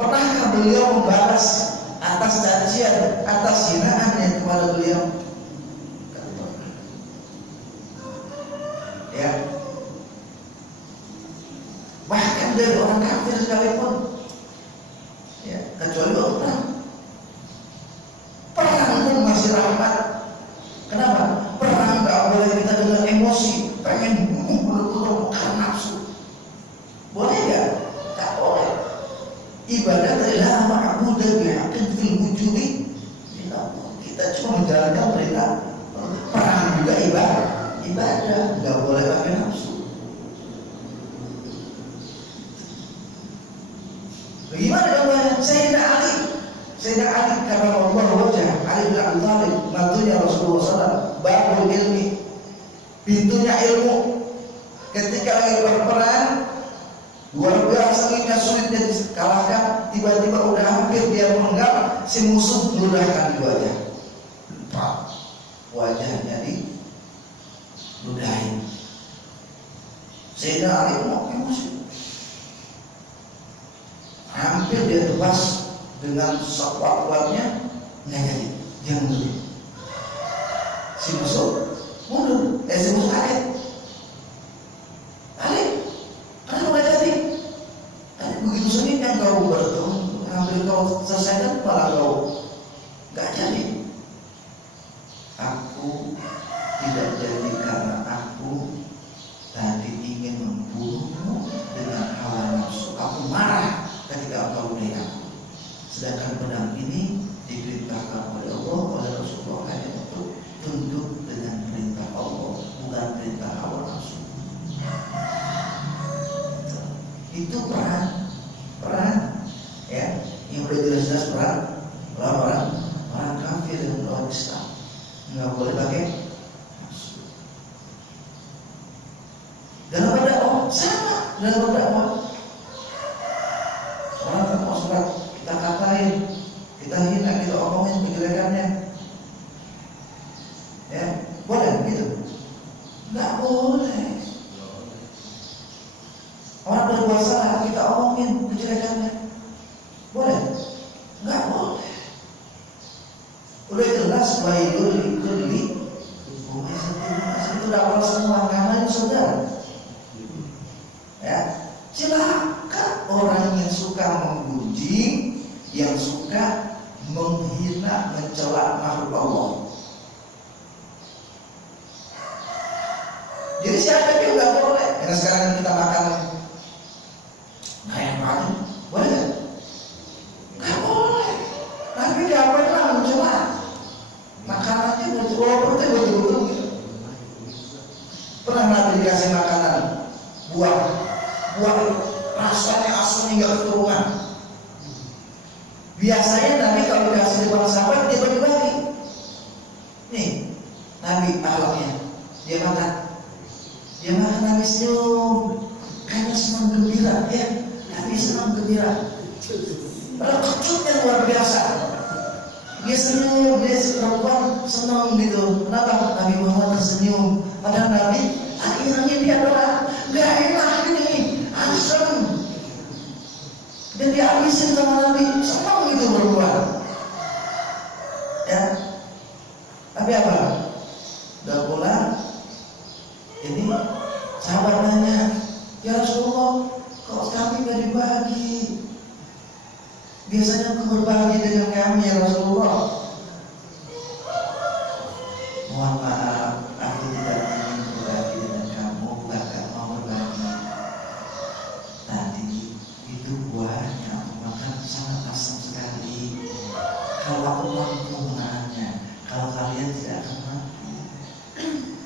Pernahkah beliau membalas atas cacian, atas hinaan yang kepada beliau? Ya, bahkan dari orang kafir sekalipun, ya, kecuali orang perang pun masih rahmat. Kenapa? Perang nggak boleh kita dengan emosi, pengen bunuh karena nafsu. Boleh nggak? Tak boleh. Ibadah adalah ma'budu bihaqqin fil wujudi. Kita cuma menjalankan perintah. Perang juga ibadah, nggak boleh pakai nafsu. Bagaimana gambarnya? Sayyidina Ali karena Allah wajah Ali bin Abi Thalib, mantunya Rasulullah SAW, babul ilmi, pintunya ilmu. Ketika lagi berperang, luar biasa sulitnya dikalahkan, tiba-tiba udah hampir dia menganggap si musuh meludahkan di wajah. Wajahnya diludahin. Sayyidina Ali mau emosi. Hampir dia tebas dengan sekuat-kuatnya, nggak jadi, dia mundur. Si musuh mundur, si musuh kaget. Ali, kenapa nggak jadi? Begitu sulitnya kau bertemu, hampir kau selesaikan, malah kau nggak jadi. Aku tidak jadi karena aku tadi ingin membunuhmu dengan hawa nafsu. Aku marah ketika engkau menyerang aku. Sedangkan pedang ini diperintahkan oleh Allah, oleh Rasulullah hanya untuk tunduk dengan perintah Allah, bukan perintah hawa nafsu. Itu perang, ya, yang udah jelas-jelas perang kafir yang melawan Islam, nggak boleh pakai nafsu. Dalam berdakwah sama, dalam berdakwah orang tak mau sholat, kita katain, kita hina, kita omongin kejelekannya, ya, boleh gitu? Nggak boleh. Orang berbuat salah, kita omongin kejelekannya, boleh? Nggak boleh. Udah jelas baikul itu dakwah semua, namanya saudara. Ya, celaka orang yang suka menggunjing, yang suka menghina, mencela makhluk Allah. Jadi siapa yang nggak boleh? Karena sekarang kita makan ayam makan, boleh nggak? Nggak boleh. Tapi diapain lah mencela makanannya, walaupun itu betul-betul gitu. Pernah Nabi dikasih makanan buah rasanya asam hingga keturunan. Biasanya Nabi kalau dikasih buah sahabat dia bagi-bagi. Nih Nabi akhlaknya, dia makan Nabi senyum, karena senang gembira, ya. Nabi senang gembira. Kecutnya luar biasa. Dia senyum, dia perempuan senang gitu. Kenapa? Nabi Muhammad tersenyum. Padahal Nabi akhirnya dia adalah nggak enak ini, asam. Dan dihabisin sama Nabi, senang gitu perempuan. Ya. Tapi apa? Udah pulang. Ini sahabat nanya, ya Rasulullah, kok kami nggak dibagi? Biasanya aku berbagi dengan kami ya Rasulullah. Mohon maaf, aku tidak ingin berbagi dengan kamu, bahkan mau berbagi. Tadi itu buahnya aku makan sangat asam sekali. Kalau aku mampu menahannya, kalau kalian tidak akan mampu.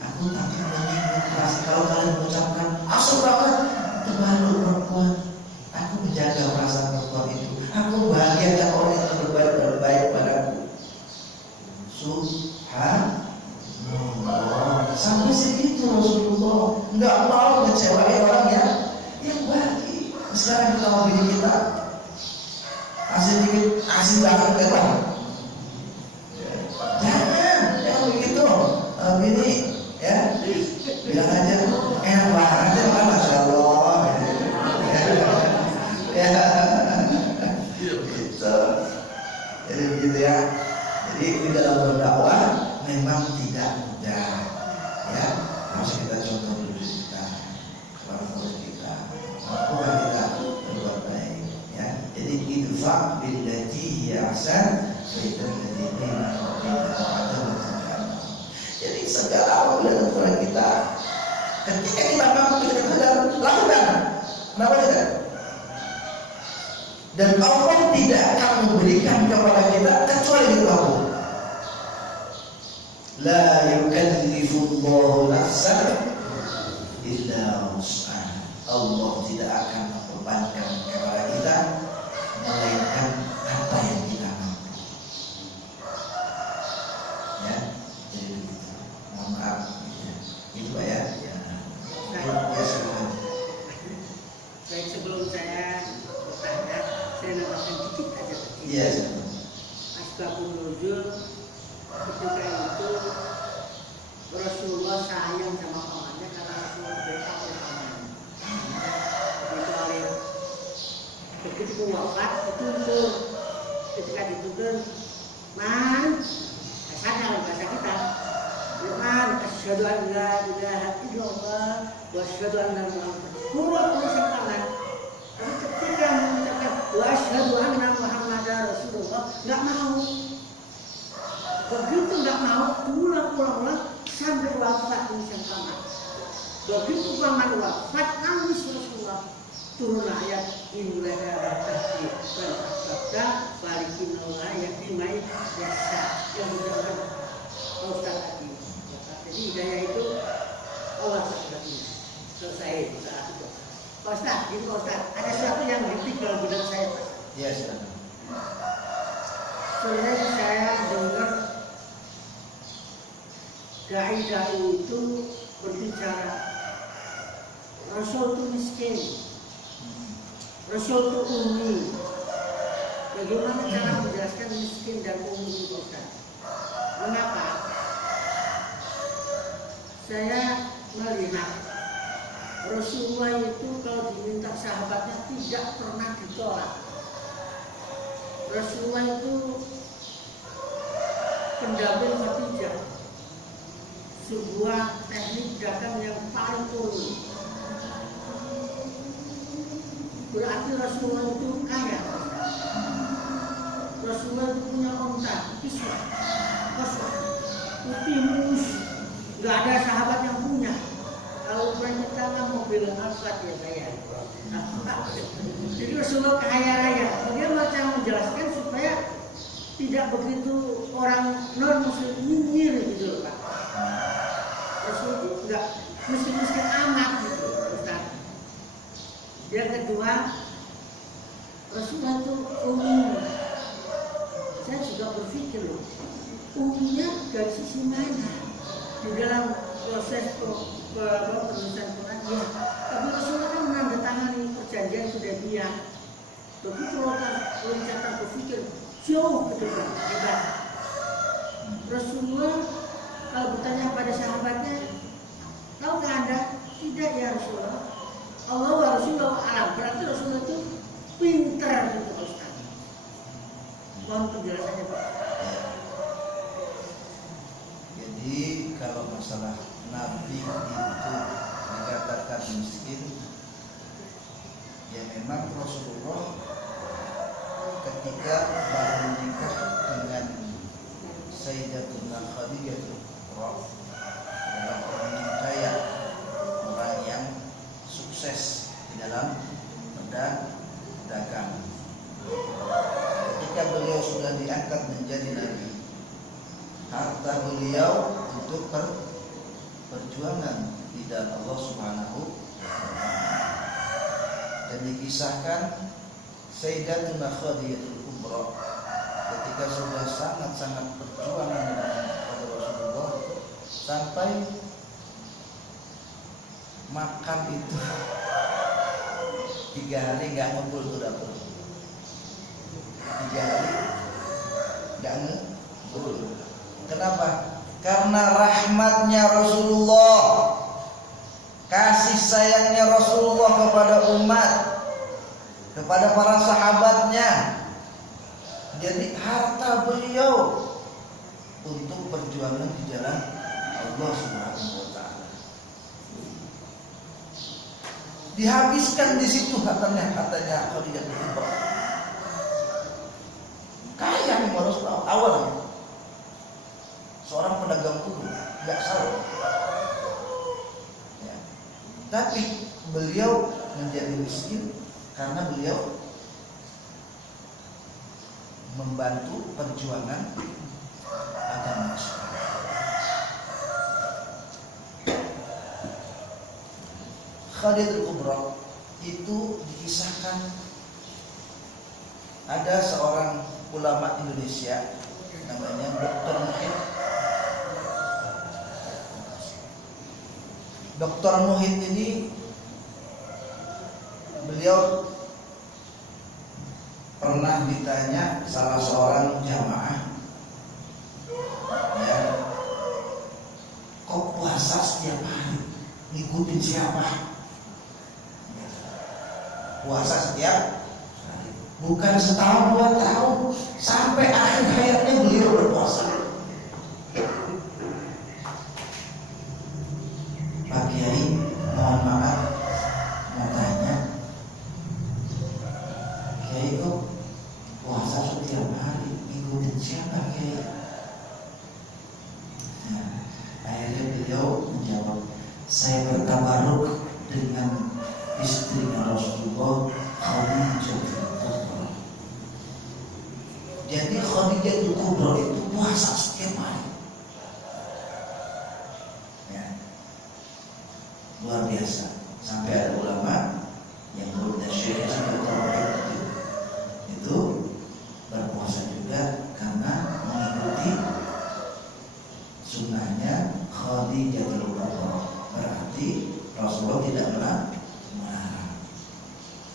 Aku tadi menyinggung keras. Kalau kalian mengucapkan asam banget, terlalu perempuan. Aku menjaga perasaan perempuan itu. Aku bahagia kalau orang yang berbaik padaku. Subhanallah. Sampai segitu Rasulullah nggak mau ngecewain orang yang bagi. Sekarang kita mau bikin kita asing banget kan? Jangan begitu. Gini ya, bilang aja enak banget ya, Masya Allah. Ya, gitu. Jadi begitu ya. Jadi di dalam berdakwah memang tidak mudah. Ya, harus kita contoh dulu kita, orang tua kita, orang kita berbuat baik. Ya, jadi idfa billati hiya ahsan, jadi segala apabila Tuhan kita, ketika kita mampu kita benar, lakukan. Kenapa tidak? Dan Allah tidak akan memberikan kepada kita kecuali itu mampu. La yukallifullahu nafsan illa wus'aha. Allah tidak akan membebankan kepada kita melainkan apa yang kita mampu. Ya, jadi begitu. Mohon maaf. Itu Pak ya. Baik, sebelum saya bertanya, saya nambahkan dikit aja. Iya. Asbabun nuzul ketika itu Rasulullah sayang sama pamannya karena Rasulullah bebas oleh pamannya. Begitu wafat dituntun, ketika dituntun, man, kasarnya bahasa kita, man, asyhadu an la ilaha illallah wa asyhadu anna Muhammadan Rasulullah. Tapi ketika mengucapkan wa asyhadu anna Muhammadan Rasulullah, nggak mau. Begitu nggak mau, pulang sampai wafat di sana. Begitu paman wafat, nangis Rasulullah. Turun ayat innaha tahdi wal asbabta balikin Allah yang dimai biasa yang menjadikan Ustaz tadi. Jadi hidayah itu Allah sebetulnya. Selesai saat itu. Pak Ustaz, ini Pak Ustaz, ada sesuatu yang kritik dalam benak saya Pak. Iya, silakan. Sebenarnya saya dengar dai-dai itu berbicara Rasul itu miskin, Rasul itu umi. Bagaimana cara menjelaskan miskin dan umi itu Ustaz? Mengapa? Saya melihat Rasulullah itu kalau diminta sahabatnya tidak pernah ditolak. Rasulullah itu pendamping Khadijah, sebuah teknik dagang yang paling umum. Berarti Rasulullah itu kaya. Rasulullah itu punya onta, kiswah, kosong, putih mulus. Nggak ada sahabat yang punya. Kalau banyak tangan mobil Alphard ya saya. Jadi Rasulullah kaya raya. Dia macam menjelaskan supaya tidak begitu orang non muslim nyinyir gitu loh Pak. Rasul itu enggak miskin amat gitu Ustaz. Yang kedua, Rasulullah itu umum. Saya juga berpikir loh, umumnya dari sisi mana di dalam proses penulisan Quran ya. Tapi Rasulullah kan menandatangani perjanjian Hudaybiyah. Begitu loncatan berpikir jauh ke depan, hebat. Rasulullah kalau bertanya pada sahabatnya, tahukah Anda? Tidak ya Rasulullah. Allah wa Rasulullah alam. Berarti Rasulullah itu pintar gitu Ustaz. Mohon penjelasannya Pak. Jadi kalau masalah Nabi itu dikatakan miskin, ya memang Rasulullah ketika baru nikah dengan Sayyidatuna Khadijah adalah orang yang kaya, orang yang sukses di dalam berdagang. Ketika beliau sudah diangkat menjadi nabi, harta beliau untuk perjuangan di dalam Allah Subhanahu wa taala. Dan dikisahkan Sayyidatuna Khadijatul Kubra ketika sudah sangat-sangat perjuangan dengan Rasulullah sampai makan itu 3 hari nggak ngumpul tuh dapur. 3 hari nggak ngumpul. Kenapa? Karena rahmatnya Rasulullah, kasih sayangnya Rasulullah kepada umat, kepada para sahabatnya. Jadi harta beliau untuk perjuangan di jalan Allah Subhanahu wa taala. Dihabiskan di situ hartanya Khadijah Kubra. Kaya nih Rasulullah awalnya. Seorang pedagang kudu, nggak salah. Ya. Tapi beliau menjadi miskin karena beliau membantu perjuangan agama Islam. Khadijah Kubra itu dikisahkan ada seorang ulama Indonesia namanya Dr. Muhid. Dr. Muhid ini beliau pernah ditanya salah seorang jamaah, ya, kok puasa setiap hari, ngikutin siapa? Puasa setiap hari, bukan setahun 2 tahun, sampai akhir hayatnya beliau berpuasa. Pak Kiai, mohon maaf, mau tanya, Kiai kok puasa setiap hari, ikutin siapa Kiai? Nah, akhirnya beliau menjawab, saya bertabaruk dengan istrinya Rasulullah, Khadijah Kubra. Jadi Khadijah Kubra itu puasa setiap hari. Ya. Luar biasa. Sampai ada ulama yang berdasyir itu berpuasa juga karena mengikuti sunnahnya Khadijah Kubra. Berarti Rasulullah tidak melarang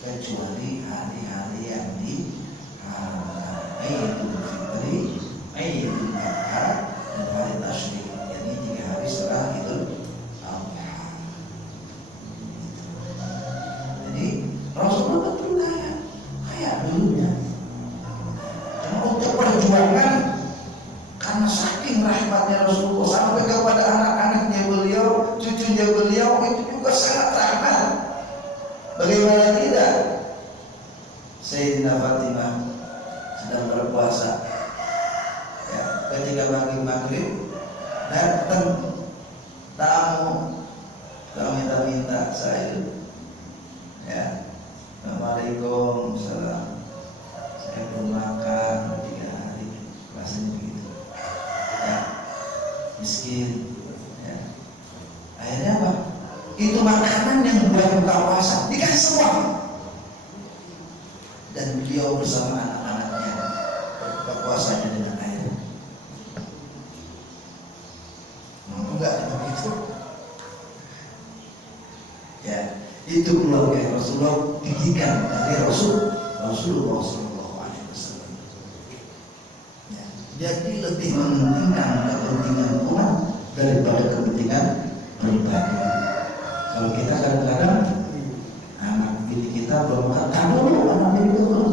kecuali hari-hari yang diharamkan, Idul Fitri, Idul Adha, dan hari Tasyrik. Jadi 3 hari setelah Idul Adha. Jadi Rasulullah betul kayak dulunya. Karena untuk perjuangan, karena saking rahmatnya Rasulullah sampai kepada anak-anaknya beliau, cucunya beliau itu juga sangat rahmat. Bagaimana tidak? Sayyidina Fatimah sedang berpuasa, ya, ketika maghrib datang tamu, minta saya, ya, Assalamualaikum, salam, saya belum makan 3 hari, rasanya begitu, ya, miskin, ya. Akhirnya apa? Itu makanan yang buat buka puasa dikasih semua, dan beliau bersama anak-anaknya berbuka puasanya dengan air. Mampu nggak begitu? Ya, itu keluarga Rasulullah, didikan dari Rasulullah SAW. Ya, jadi lebih mementingkan kepentingan umat daripada kepentingan pribadi. Kalau kita kadang-kadang anak bini kita belum makan, kan dulu anak bini itu belum,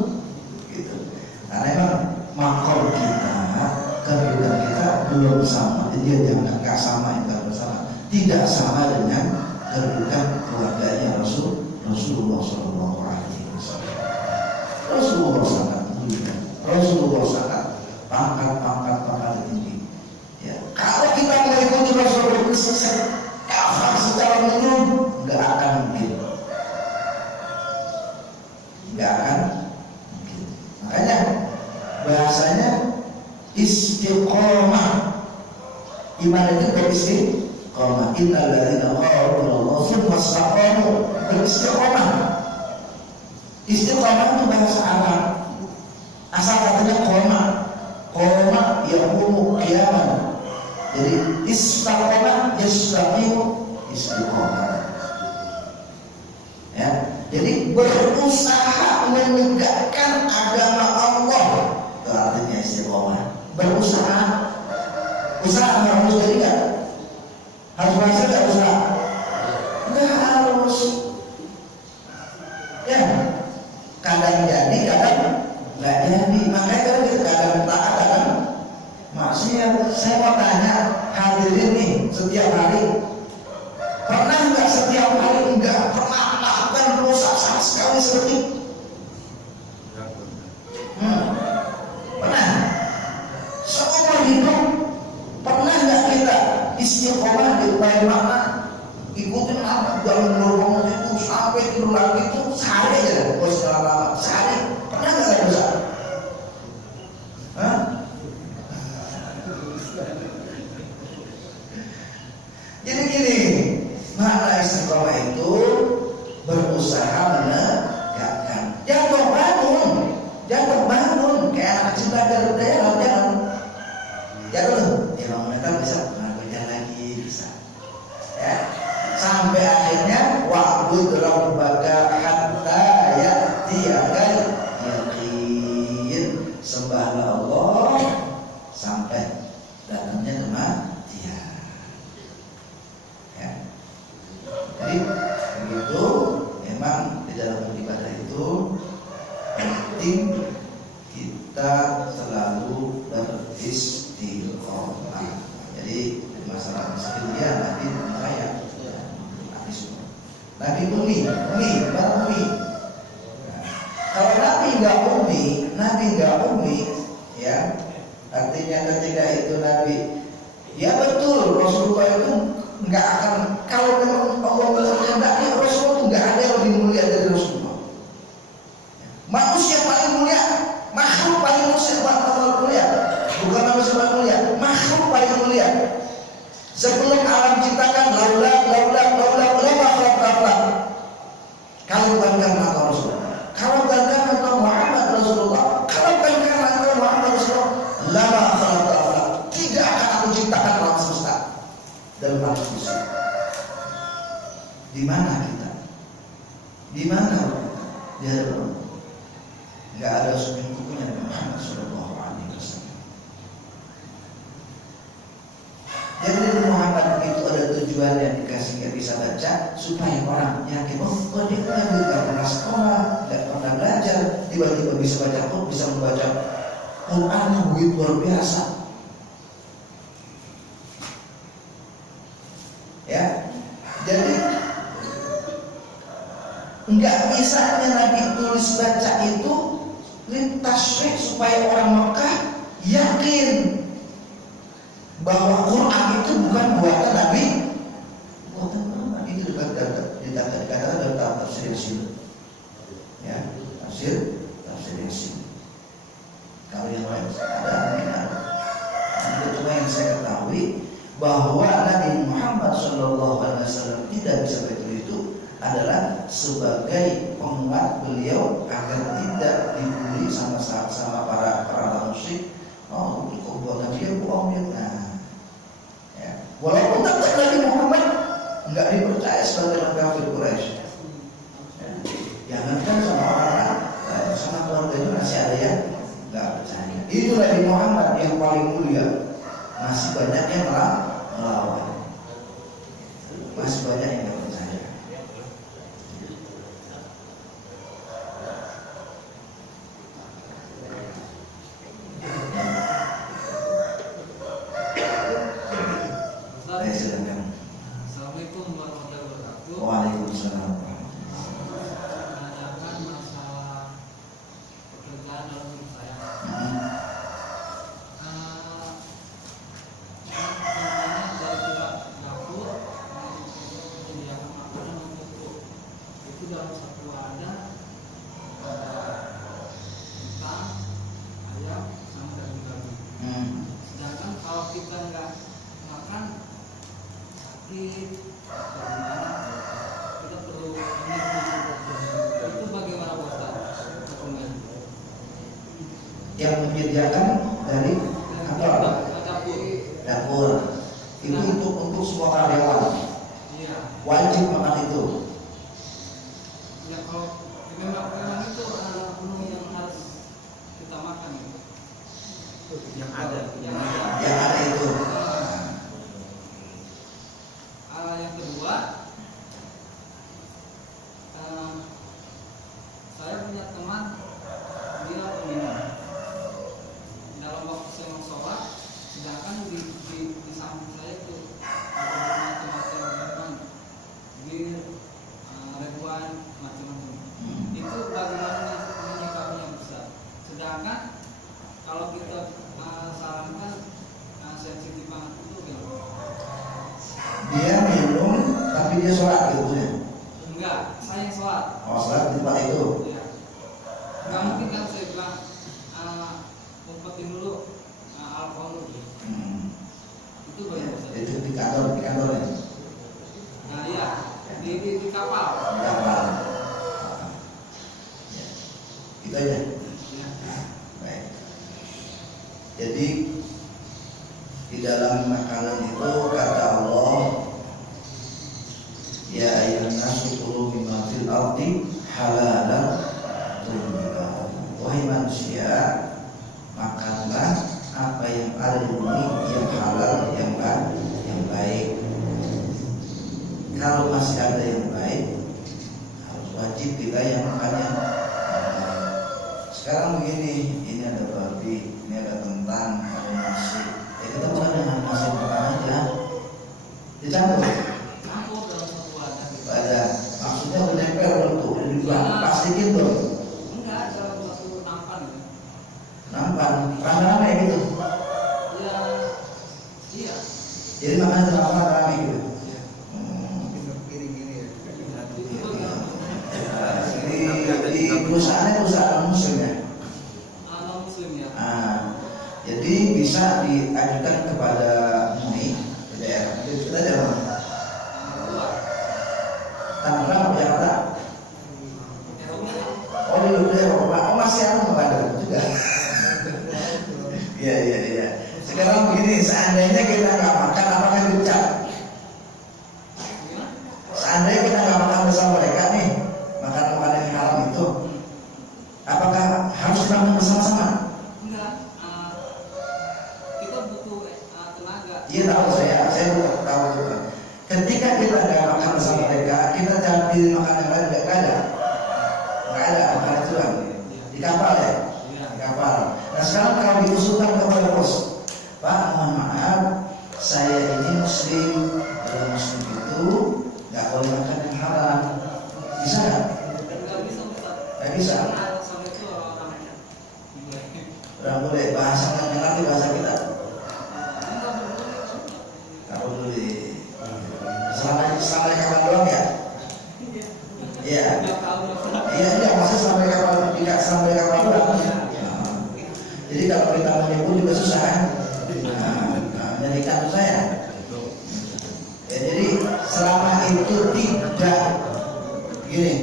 gitu. Karena emang makom kita, kehidupan kita belum sama. Dia jangan nggak sama, yang bersama, tidak sama dengan kehidupan keluarganya Rasulullah SAW. Rasulullah sangat mulia, Rasulullah sangat pangkat tinggi. Ya, kalau kita mengikuti Rasulullah kafir secara umum, nggak akan mungkin. Makanya bahasanya istiqomah. Iman itu beristiqomah. Innal ladzina qalu Allah tsumma istaqamu, beristiqomah. Istiqomah itu bahasa Arab. Asal katanya qoma yaqumu qiyaman. Jadi istaqomah yastaqimu istiqomah. Jadi berusaha menegakkan agama Allah. Itu artinya istiqomah. Berusaha. Usaha harus jadi nggak? Harus berhasil nggak usaha? Nggak harus. Ya, kadang jadi, kadang nggak jadi. Makanya kalau kita kadang taat, kadang maksiat. Saya mau tanya hadirin nih, setiap hari pernah nggak setiap hari nggak pernah melakukan dosa sama sekali sedikit? Pernah? Seumur hidup pernah nggak kita istiqomah di upaya makna, ikutin apa dalam ngomong itu sampai tidur lagi itu sehari aja, kalau setelah lama sehari pernah nggak dosa? Hah? Jadi gini, makna istiqomah itu berusaha menegakkan. Jangan bangun, kayak anak kecil belajar budaya, jangan bangun mereka bisa belajar lagi bisa. Ya, sampai akhirnya wa'bud rabbaka hatta ya'tiyakal yaqin. Sembahlah Allah sampai datangnya kematian. Ya. Jadi begitu, memang di dalam beribadah itu penting kita selalu beristiqomah. Jadi masalah miskin dia Nabi kaya, Nabi semua. Nabi umi. Kalau Nabi nggak umi, ya artinya ketika itu Nabi, ya betul Rasulullah itu nggak akan, kalau memang Allah berkehendak Rasulullah itu nggak ada yang lebih mulia dari Rasulullah. Manusia paling mulia, makhluk paling mulia, bukan manusia paling mulia, makhluk paling mulia. Sebelum alam ciptakan, laula khalaqallah. Kalau bukan karena Rasulullah, kalau bukan karena Muhammad Rasulullah, kalau bukan karena Muhammad Rasulullah, lama khalaqallah. Tidak akan aku ciptakan alam semesta dan manusia. Di mana kita? Di mana kita? Di hadapan Allah. Nggak ada sekutunya Muhammad Sallallahu Alaihi Wasallam. Jadi Muhammad itu ada tujuan yang dikasih nggak bisa baca supaya orang yakin, oh dia nggak pernah sekolah, nggak pernah belajar, tiba-tiba bisa baca Quran, bisa membaca Quran yang begitu luar biasa. Ya, jadi nggak bisanya Nabi tulis baca itu lintasrik supaya orang Mekah yakin bahwa Quran itu bukan buatan Nabi, buatan Muhammad. Itu dikatakan dalam tafsir Yasin. Ya, tafsir Yasin. Kalau yang lain ada mungkin ada. Itu cuma yang saya ketahui bahwa Nabi Muhammad SAW tidak bisa betul itu adalah sebagai penguat beliau agar tidak dibully sama para musyrik. Oh, itu kok buatan dia bohong ya. Nah, ya. Walaupun tetap Nabi Muhammad nggak dipercaya sebagai kafir Quraisy. Ya. Jangankan sama orang sama keluarga itu masih ada yang nggak percaya. Itu Nabi Muhammad yang paling mulia, masih banyak yang melawan, masih banyak yang nggak percaya. Assalamualaikum warahmatullahi wabarakatuh. Waalaikumsalam. Menanyakan masalah pekerjaan dalam hidup saya. Contohnya dari pihak dapur menyediakan makanan untuk itu dalam satu wadah ada ikan, ayam, sama daging-daging. Sedangkan kalau kita nggak makan sakit atau gimana, kita perlu itu bagaimana Ustaz? Yang menyediakan dari kantor dapur itu untuk semua karyawan Iya. wajib makan itu. Ya kalau dia sholat gitu maksudnya. Enggak, saya yang sholat. Oh, sholat di tempat itu. Iya. Enggak mungkin kan saya bilang ngumpetin dulu alkohol dulu. Itu banyak Ustaz. Itu di kantornya. Nah iya, di kapal. Di kapal. Ya. Itu aja. Ya. Baik. Jadi di dalam makanan itu kata Allah, ya ayyuhan nasu kulu mimma fil ardi halalan thayyiban. Wahai manusia, makanlah apa yang ada di bumi yang halal, yang baik. Kalau masih ada yang baik, harus wajib kita yang makan yang baik. Sekarang begini, ini ada babi, ini ada kentang, ada nasi. Ya kita makan dengan nasi makan aja. Dicampur. Campur dalam satu wadah gitu. Ada, maksudnya menempel untuk dibuang plastik itu. Enggak, dalam satu nampan gitu. Nampak, rame-rame gitu. Ya, iya. Jadi makan rame gitu. Iya. Di perusahaan muslim ya. Non muslim ya. Jadi bisa diajukan kepada MUI di daerah. Kita daerah mana? Luar. Tangerang atau Jakarta? Eropa. Oh di Eropa. Oh masih ada juga. Iya. Sekarang begini, seandainya kita nggak makan, apakah dipecat? Gimana? Seandainya kita nggak makan bersama mereka nih, makanan yang haram itu, apakah harus makan bersama-sama? Enggak. Kita butuh tenaga. Iya tahu saya tahu juga. Ketika kita nggak makan bersama mereka, kita cari makan yang lain nggak ada makanan itu kan di kapal ya, di kapal. Nah sekarang kalau diusulkan kepada bos, Pak mohon maaf, saya ini muslim, dalam muslim itu nggak boleh makan yang haram, bisa nggak? Enggak bisa Ustaz. Nggak bisa. Karena alasan itu orang-orangnya. Orang boleh bahasa nggak ngerti bahasa kita, Enggak boleh. nggak boleh. Selama kapan doang ya? Iya. Enggak tahu Ustaz. Iya, maksudnya sampai kapan doang. Jadi kalau kita menyebut juga susah kan? Menyanyikan susah ya? Ya, jadi selama itu tidak gini,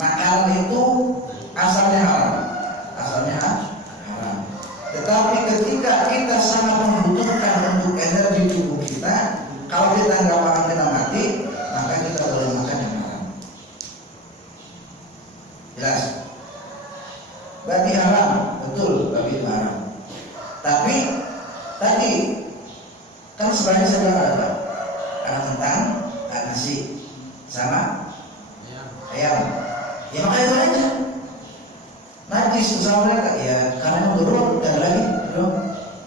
makanan itu asalnya haram. Tetapi ketika kita sangat membutuhkan untuk energi tubuh kita, kalau kita nggak makan kita mati, maka kita boleh makan yang haram. Jelas? Babi haram, betul, babi itu haram. Tapi tadi kan sebenarnya saya bilang ada kentang, ada nasi, sama ayam. Ya makanya itu aja. Najis bersama mereka, ya karena menurut dan lagi,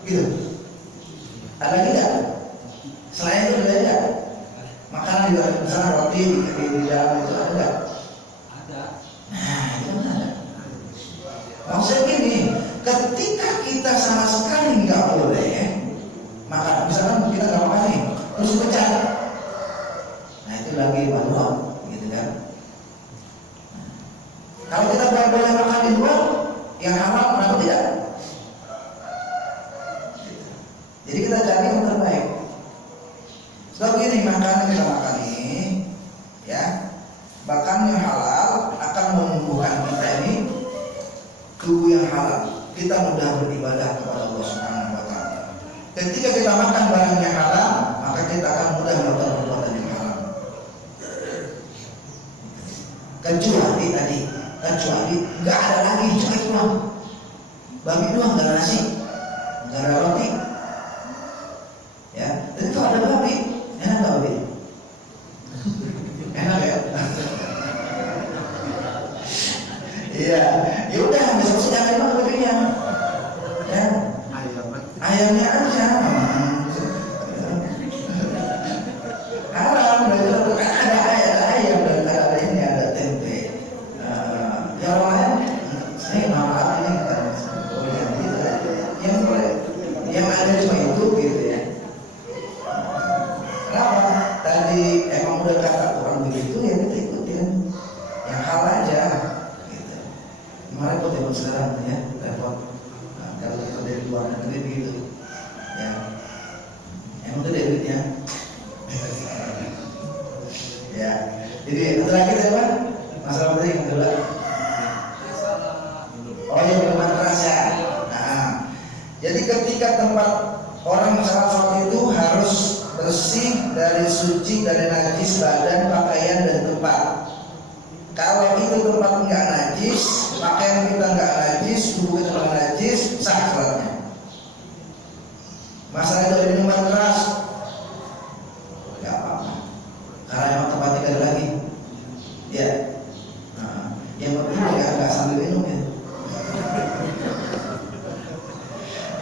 gitu. Ada lagi nggak? Selain itu ada nggak? Makanan juga misalnya roti di dalam itu ada nggak? Ada. Nah itu mana ada? Maksudnya gini, ketika kita sama sekali nggak boleh makan, misalkan kita nggak makan nih, terus pecah, nah itu lagi manual, gitu kan? Kalau kita boleh makan di luar, yang haram, kenapa tidak? Jadi kita cari yang terbaik. Sebab gini, makanan kita makan ini, ya, bahkan yang halal akan menumbuhkan kita ini tubuh yang halal. Kita mudah beribadah kepada Allah Subhanahu Wa Taala. Ketika kita makan barang yang halal, maka kita akan mudah melakukan perbuatan yang halal. Kecuali nggak ada lagi, cuma doang, babi doang, nggak ada nasi, nggak ada roti. Ya, tapi kalau ada babi, enak nggak babi? Enak ya? Iya, ya udah, besok sih jangan makan babinya. Ya, ayamnya aja. Haram, ada ayam dan ada ini, ada tempe. Yang lain, saya maaf ini kan, yang ada cuma itu gitu ya. Kenapa? Tadi emang udah kata Quran begitu ya kita ikutin. Yang hal aja. Gitu. Gimana repot ya sekarang ya, repot. Nah, kalau kita dari luar negeri begitu, ya. Emang itu duitnya. Ya. Jadi itu lagi siapa? Masalah tadi yang kedua. Oh ya minuman keras ya. Nah, jadi ketika tempat orang sholat itu harus bersih dari suci, dari najis badan, pakaian dan tempat. Kalau itu tempat enggak najis, pakaian kita enggak najis, tubuh kita enggak najis, sah sholatnya. Masalah itu minuman keras, enggak apa-apa. Karena memang tempatnya ada lagi. Ya. Nah, yang penting enggak sambil minum ya.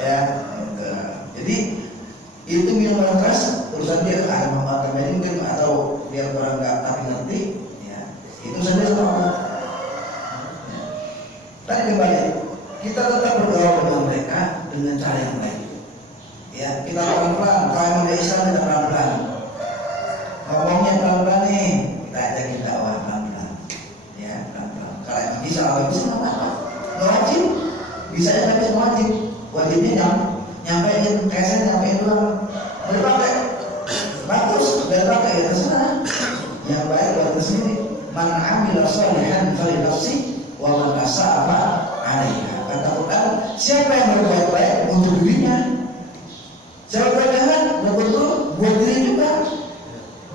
Ya, gitu. Jadi itu minuman keras urusan dia ada memakan mungkin atau biar orang nggak tapi ngerti, ya itu saja sama. Ya. Tadi kembali kita tetap bergaul dengan mereka dengan cara yang baik. Ya kita pelan-pelan, kalau memang dia Islam kita pelan-pelan. Ngomongnya pelan-pelan nih, kita ajakin dakwah pelan-pelan. Ya pelan-pelan. Kalau emang bisa nggak apa-apa. Nggak wajib, bisa tapi wajib. Wajibnya nyampein, kayak saya nyampein doang. Berpakai, bagus, berpakai ya terserah. Yang baik buat sendiri. Man amila sholihan fali nafsi wa man asa'a alaiha. Kata Quran, siapa yang berbuat baik untuk dirinya. Siapa yang jahat betul buat diri juga.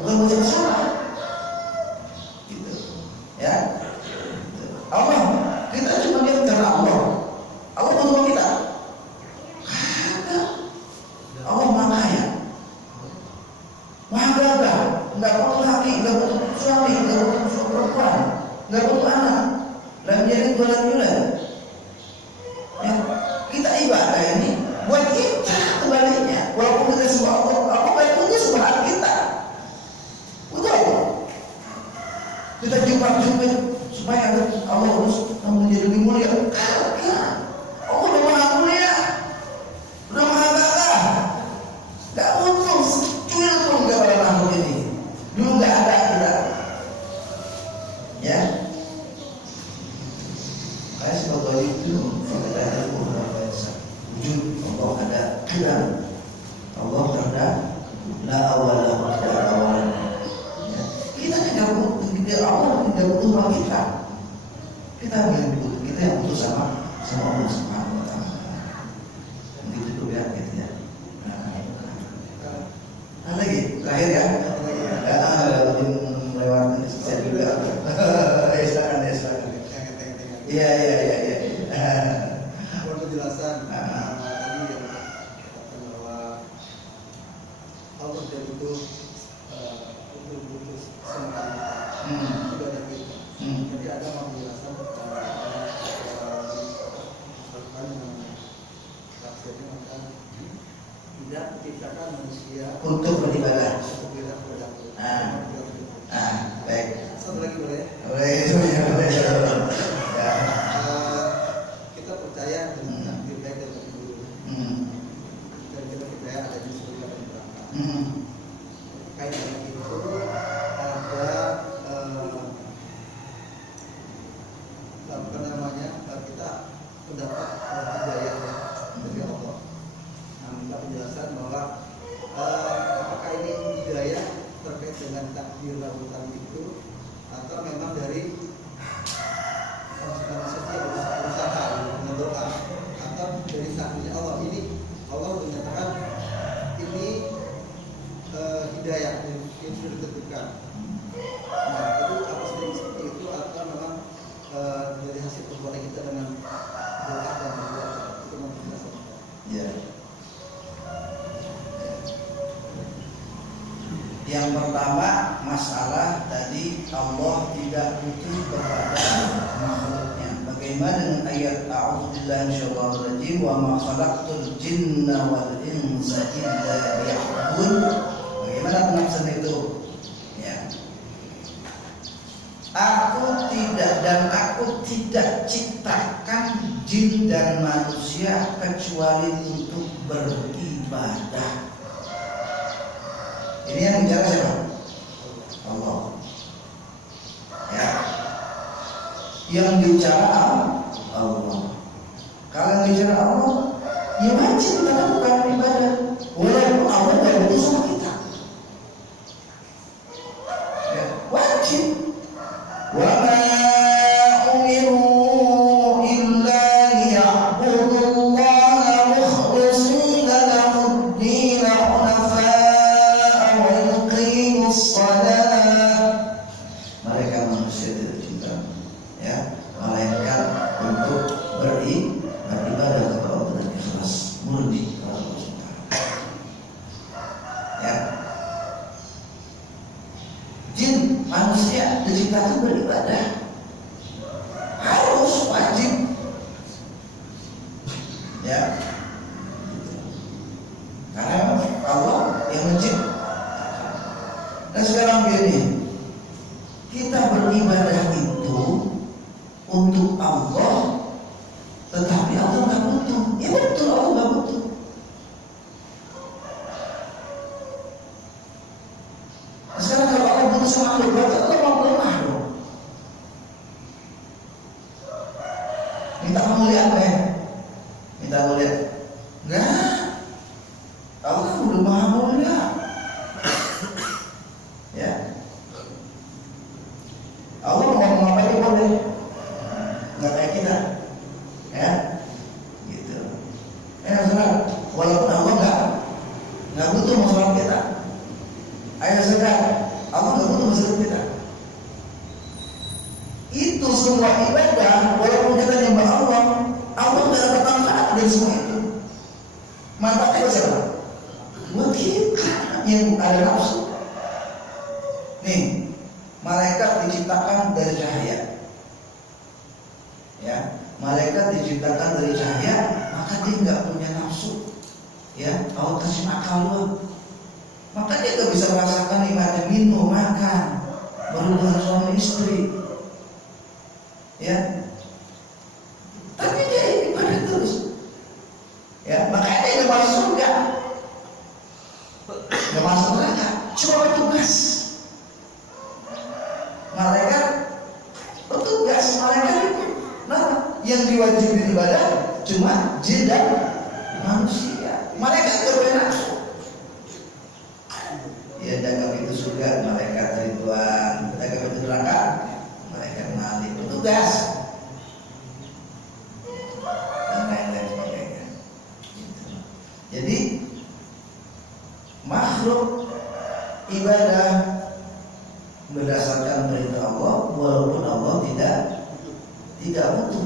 Bukan buat yang salah. Gitu. Ya. Allah, kita cuma lihat karena Allah. Allah menolong kita. Allah maha kaya, maha gagah, nggak butuh laki, nggak butuh suami, nggak butuh perempuan, nggak butuh anak, dan jadi bulan-bulan. Ya, kita ibadah ini buat kita kembalinya, walaupun kita semua Allah baik untuk semua kita, untuk Allah. Kita jumpa supaya Allah harus menjadi lebih mulia. Allah udah maha mulia, udah maha gagah. Gak untung secuil pun gak pada makhluk ini. Dulu gak ada kita. Ya. Kayak sebagai itu kita ada beberapa wujud Allah ada kiram. Allah ada la awala wa la awalan. Ya. Kita tidak butuh, Allah tidak butuh sama kita. Kita yang butuh, kita yang butuh sama Allah Subhanahu wa taala. Begitu tuh ya gitu ya. Lagi terakhir ya, melewati saya juga. Silakan. Iya. Penjelasan tadi yang katakan bahwa Allah tidak butuh sementara ibadah kita. Jadi ada penjelasan tidak menciptakan manusia untuk beribadah. Baik. Satu lagi boleh? Boleh. Ya. Kita percaya dengan takdir baik dan takdir buruk. Dan kita percaya ada di surga dan neraka. Kait dengan itu ada apa namanya kita mendapat hidayah dari Allah. Nah, minta penjelasan bahwa apakah ini hidayah terkait dengan takdir rabutan itu atau memang dari konsekuensi usaha dengan doa atau dari takdirnya Allah. Ini Allah menyatakan ini hidayah yang sudah ditentukan. Nah itu apa seperti itu atau memang dari hasil perbuatan kita dengan doa dan berdoa itu memang penjelasan. Ya. Yang pertama masalah tadi Allah tidak butuh kepada makhluknya. Bagaimana dengan ayat a'udzubillahi minasyaitonir rajim wa ma khalaqtul jinna wal insa illa liya'budun. Bagaimana penafsiran itu? Ya. Aku tidak ciptakan jin dan manusia kecuali untuk beribadah. Ini yang bicara siapa? Allah. yang bicara Allah. Kalau yang bicara Allah, ya wajib kita lakukan ibadah. Walaupun Allah tidak butuh sama kita. Ya, wajib. Wa ma umiru illa liya'budullaha mukhlishina lahud-din hunafa'a wa yuqimus shalah. Mereka manusia tidak cinta, ya, melainkan untuk beribadah kepada Allah dengan ikhlas, murni kepada Allah Subhanahu. Ya, jin manusia diciptakan beribadah, harus wajib, ya, karena Allah yang menciptakan. Dan sekarang begini, kita beribadah itu untuk Allah, tetapi Allah nggak butuh. Ya betul, Allah nggak butuh. Sekarang kalau Allah butuh sama makhluk, berarti Allah mau lemah dong. Minta kemuliaan apa ya? Minta kemuliaan? Enggak. Allah udah maha mulia. Ya. Allah mau ngomong apa aja boleh, nggak kayak kita, ya, gitu. Saudara, walaupun Allah nggak butuh masalah kita, ayo saudara, Allah nggak butuh masalah kita. Itu semua ibadah, walaupun kita nyembah Allah, Allah nggak dapat manfaat dari semua itu. Manfaatnya siapa? Buat kita yang ada nafsu. Nih, malaikat diciptakan dari cahaya. Ya, malaikat diciptakan dari cahaya, maka dia nggak punya nafsu. Ya, Allah kasih akal doang. Maka dia nggak bisa merasakan nikmatnya minum, makan, berhubungan suami istri. Ya, tapi dia ibadah terus. Ya, makanya dia nggak masuk surga, nggak masuk neraka, cuma bertugas. Malaikat petugas, malaikat itu yang diwajibkan ibadah cuma jin dan manusia. Malaikat tidak boleh nafsu. Ya, dagang itu surga, malaikat ridwan. Dagang itu neraka, malaikat malik, petugas dan lain-lain sebagainya. Jadi makhluk ibadah berdasarkan perintah Allah, walaupun Allah tidak butuh.